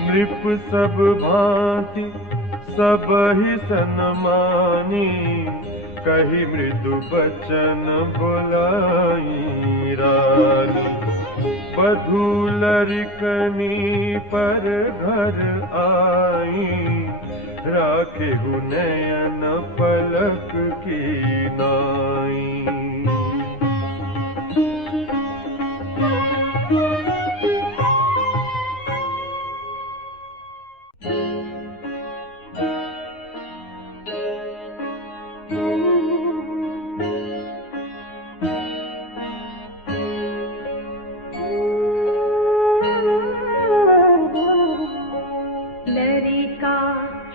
नृप सब भांति सबहि सन्मानी, कही मृदु बचन बुलाई रानी। बधू लरिकनी पर घर आई, राखे नयन पलक की नाई।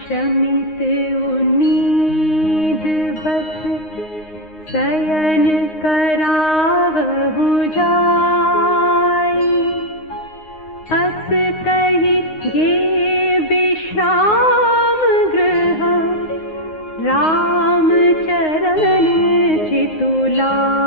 शमित उन्नीद बस शयन करावहु जाई। अस कहि गे विश्राम गृह, राम चरण चितुलाई।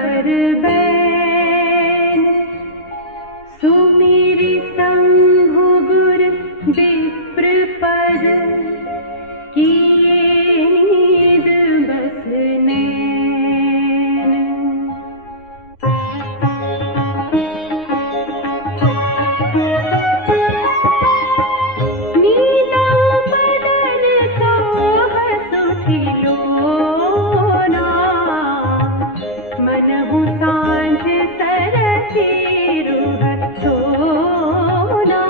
पर बैन सुमिरि शंभु गुर विप्र पद किए नीद बस नैन। नीलम बदन सोह सुखिलोना मनहु सांझ सरसी रुह सोना।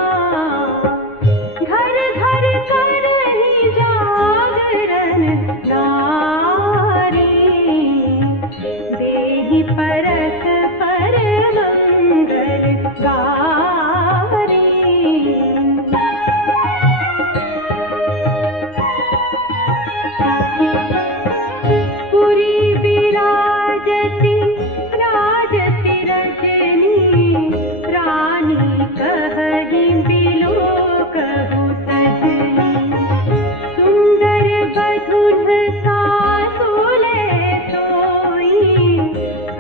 घर घर करहि जागरण नारी देहि परस पर मंगल गारी। पुरी विराजति राजति रजनी रानी कहहि बिलोकहु सजनी। सुंदर बधुन सासुले सोई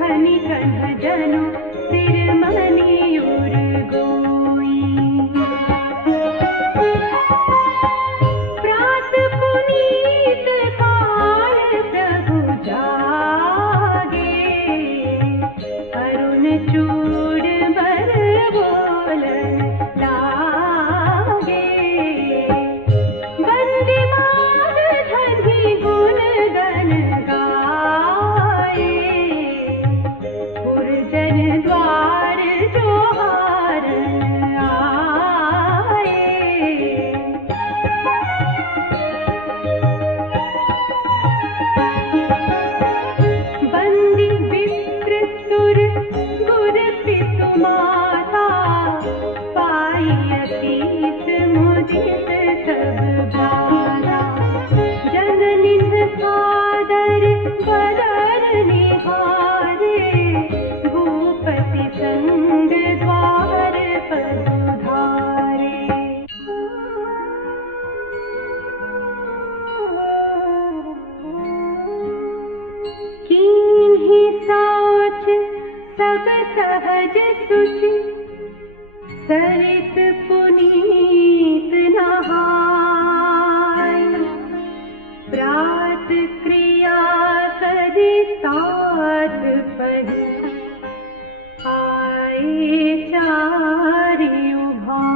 हनि कण्ठ जनु सिरमणि उर गोई। प्रात पुनीत काल प्रभु जागे अरुण चूड़ बर बोलन लागे। वंदे माधधनि गुण गण गाए पुरजन द्वार जोहारन आए। बंदी विप्र सुर गुर पितु माता पाई अतीत मुदित सब भाला। जननिन सादर बदर निहारे भूपति संग द्वार पधारे। कीन्हि साच सब सहज सुचि सरित पुनीत नहाय। प्रात क्रिया करि तात पहि आए चारिउ भाय।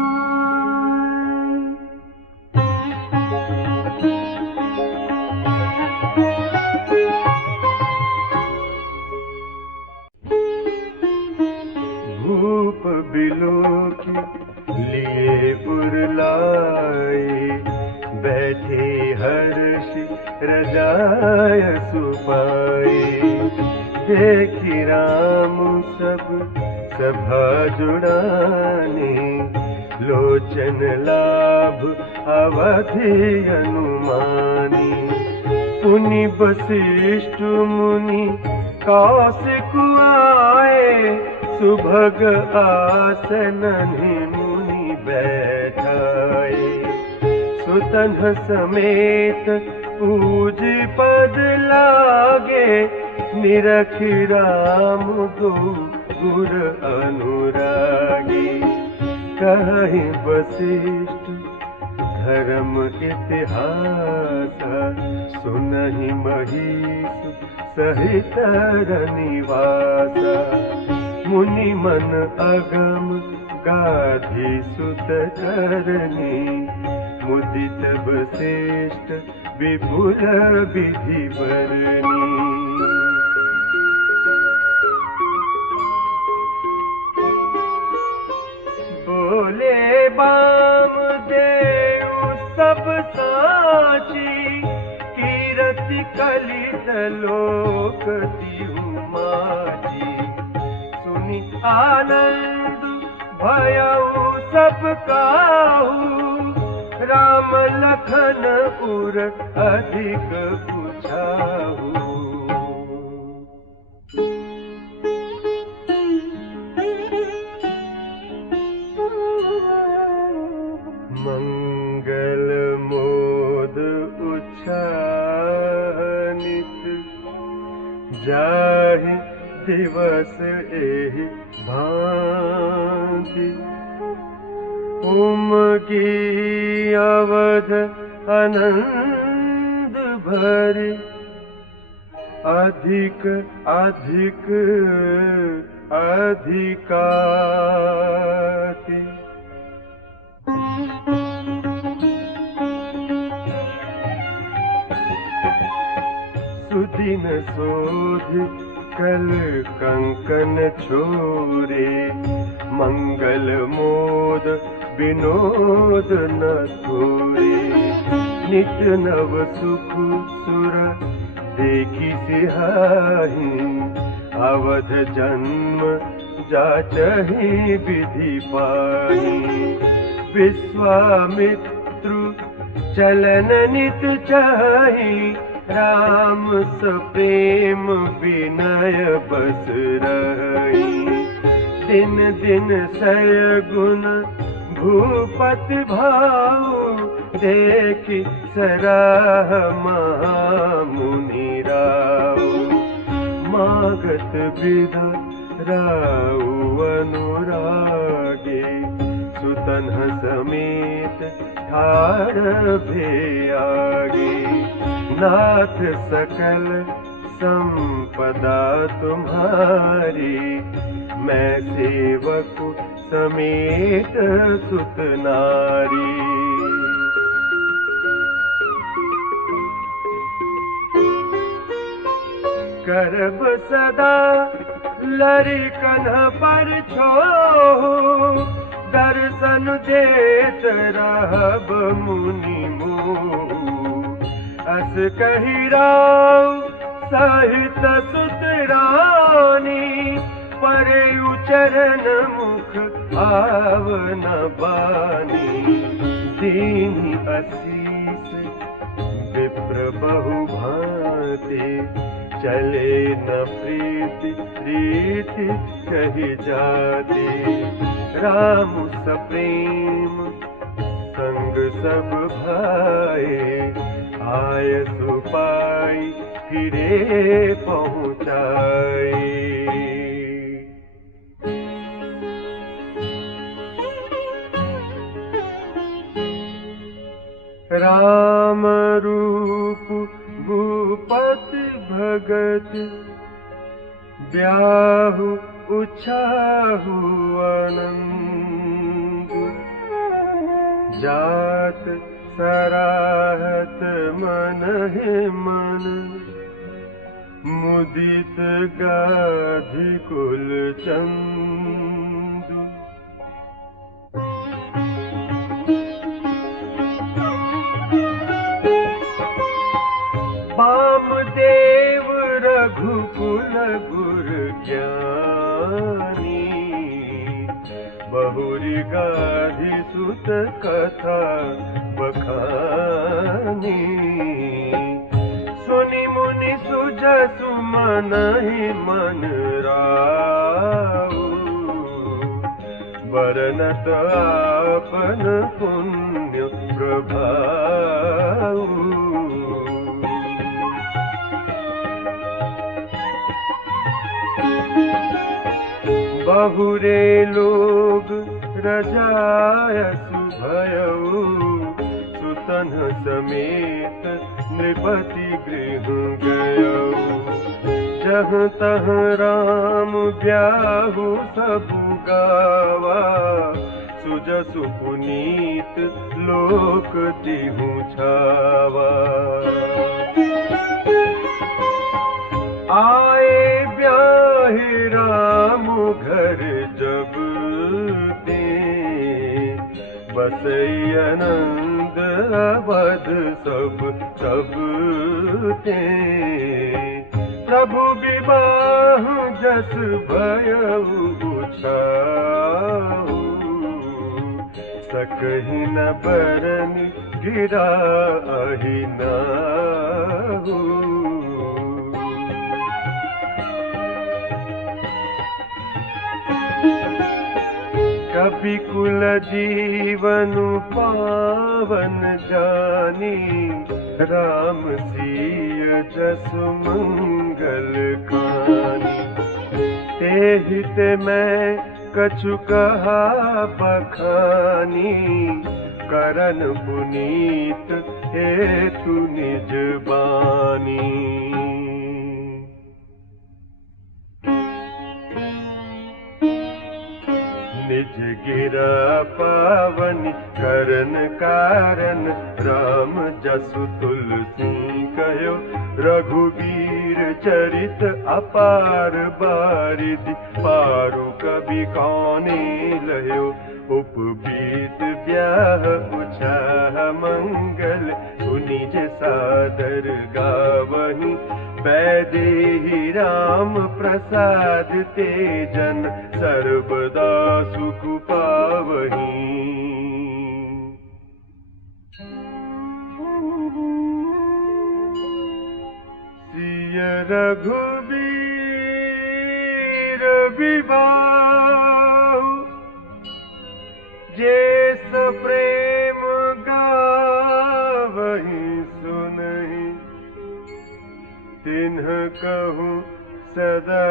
भूप बिलोकी लिए उरलाए बैठे हर्षि रजाय सुपाए। देखी राम सब सभा जुड़ाने लोचन लाभ अवधि अनुमानी। पुनि वशिष्ठ मुनि कौशिक आए सुभग आसन मुनि बैठाए। सुतन समेत पूज पद लागे निरखि राम दो गुर अनुरागी। कहि वशिष्ठ धर्म इतिहास सुनहि महिष सहित रनिवास। मुनि मन अगम गाधी सुत करनी मुदित वशिष्ठ विपुल विधि बरनी। बोले वामदेव सब साची कीरति कलित लोक दिहु माची। सुनि आनंद भयउ सब काहू राम लखन उर अधिक पुछाहू। मंगल मोद उच्छानित जाहि दिवस एहि भांति उमगी अवध आनंद भरी अधिक अधिक अधिकाति सुदिन सोधि कल कंकन छोरे मंगल मोद विनोद न थोरे नित नव सुख सुर देखी सिहाही अवध जन्म जाचहि विधि पाही विश्वामित्रु चलन नित चाही राम सप्रेम विनय बस रही दिन दिन सयगुण भूपति भाऊ देखि सराह महामुनि राव मागत विदा राव अनुरागे सुतन समेत ठाड़ भे आगे नाथ सकल संपदा तुम्हारी मैं सेवक समेत सुत नारी करब सदा लरिकन पर छोहु दर्शन देत रहब मुनि मोहु अस कहि राव सहित सुत रानी परे उचरण मुख आवन बानी दीनी असीस विप्र बहु भांति चले न प्रीति रीति कही जाती राम सप्रेम संग सब भाए आय सुपाई फिरे पहुँचाए राम रूप भूपति भगत ब्याहु उछाहु आनंद जात सराहत मन है मन मुदित गाधि कुल चंदु वामदेव रघुकुल गुर ज्ञानी बहुरी गाधि सुत कथा बखानी सुनि मुनि सुजसु मन ही मन राऊ बरनत आपन पुण्य प्रभाऊ बहुरे लोग रजायसु भयऊ सुतन समेत नृपति गृह गयऊ जहाँ तहाँ राम ब्याहु सबु गावा सुजसु पुनीत लोक तिहु छावा आए ब्याहे राम घर जब ते बसई आनंद अवध सब ते प्रभु विवाह जस भयउ छाऊ सकहि न बरन गिरा अहि नाहु कपिकुल जीवनु पावन जानी राम सिय जसु मंगल खानी एहित मैं कछु कहा बखानी, करन पुनीत हेतु निज बानी। निज गिरा पावनी करन कारण, राम जसु तुलसी कहो रघुवीर चरित अपार बारिधि, पारु कवि कौने लयो उपबीत ब्याह उछाह मंगल, सुनिज सादर गावही वैदेही राम प्रसाद तेजन, सर्वदा सुख पावही। सिय रघुवीर विवाह, जे प्रेम गावही सुनहि, तिन्ह कहूँ सदा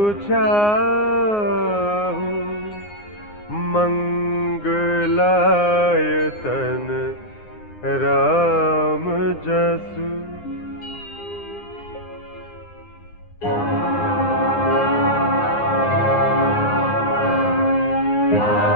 उछाहु, मंगलायतन राम जसु। Thank you.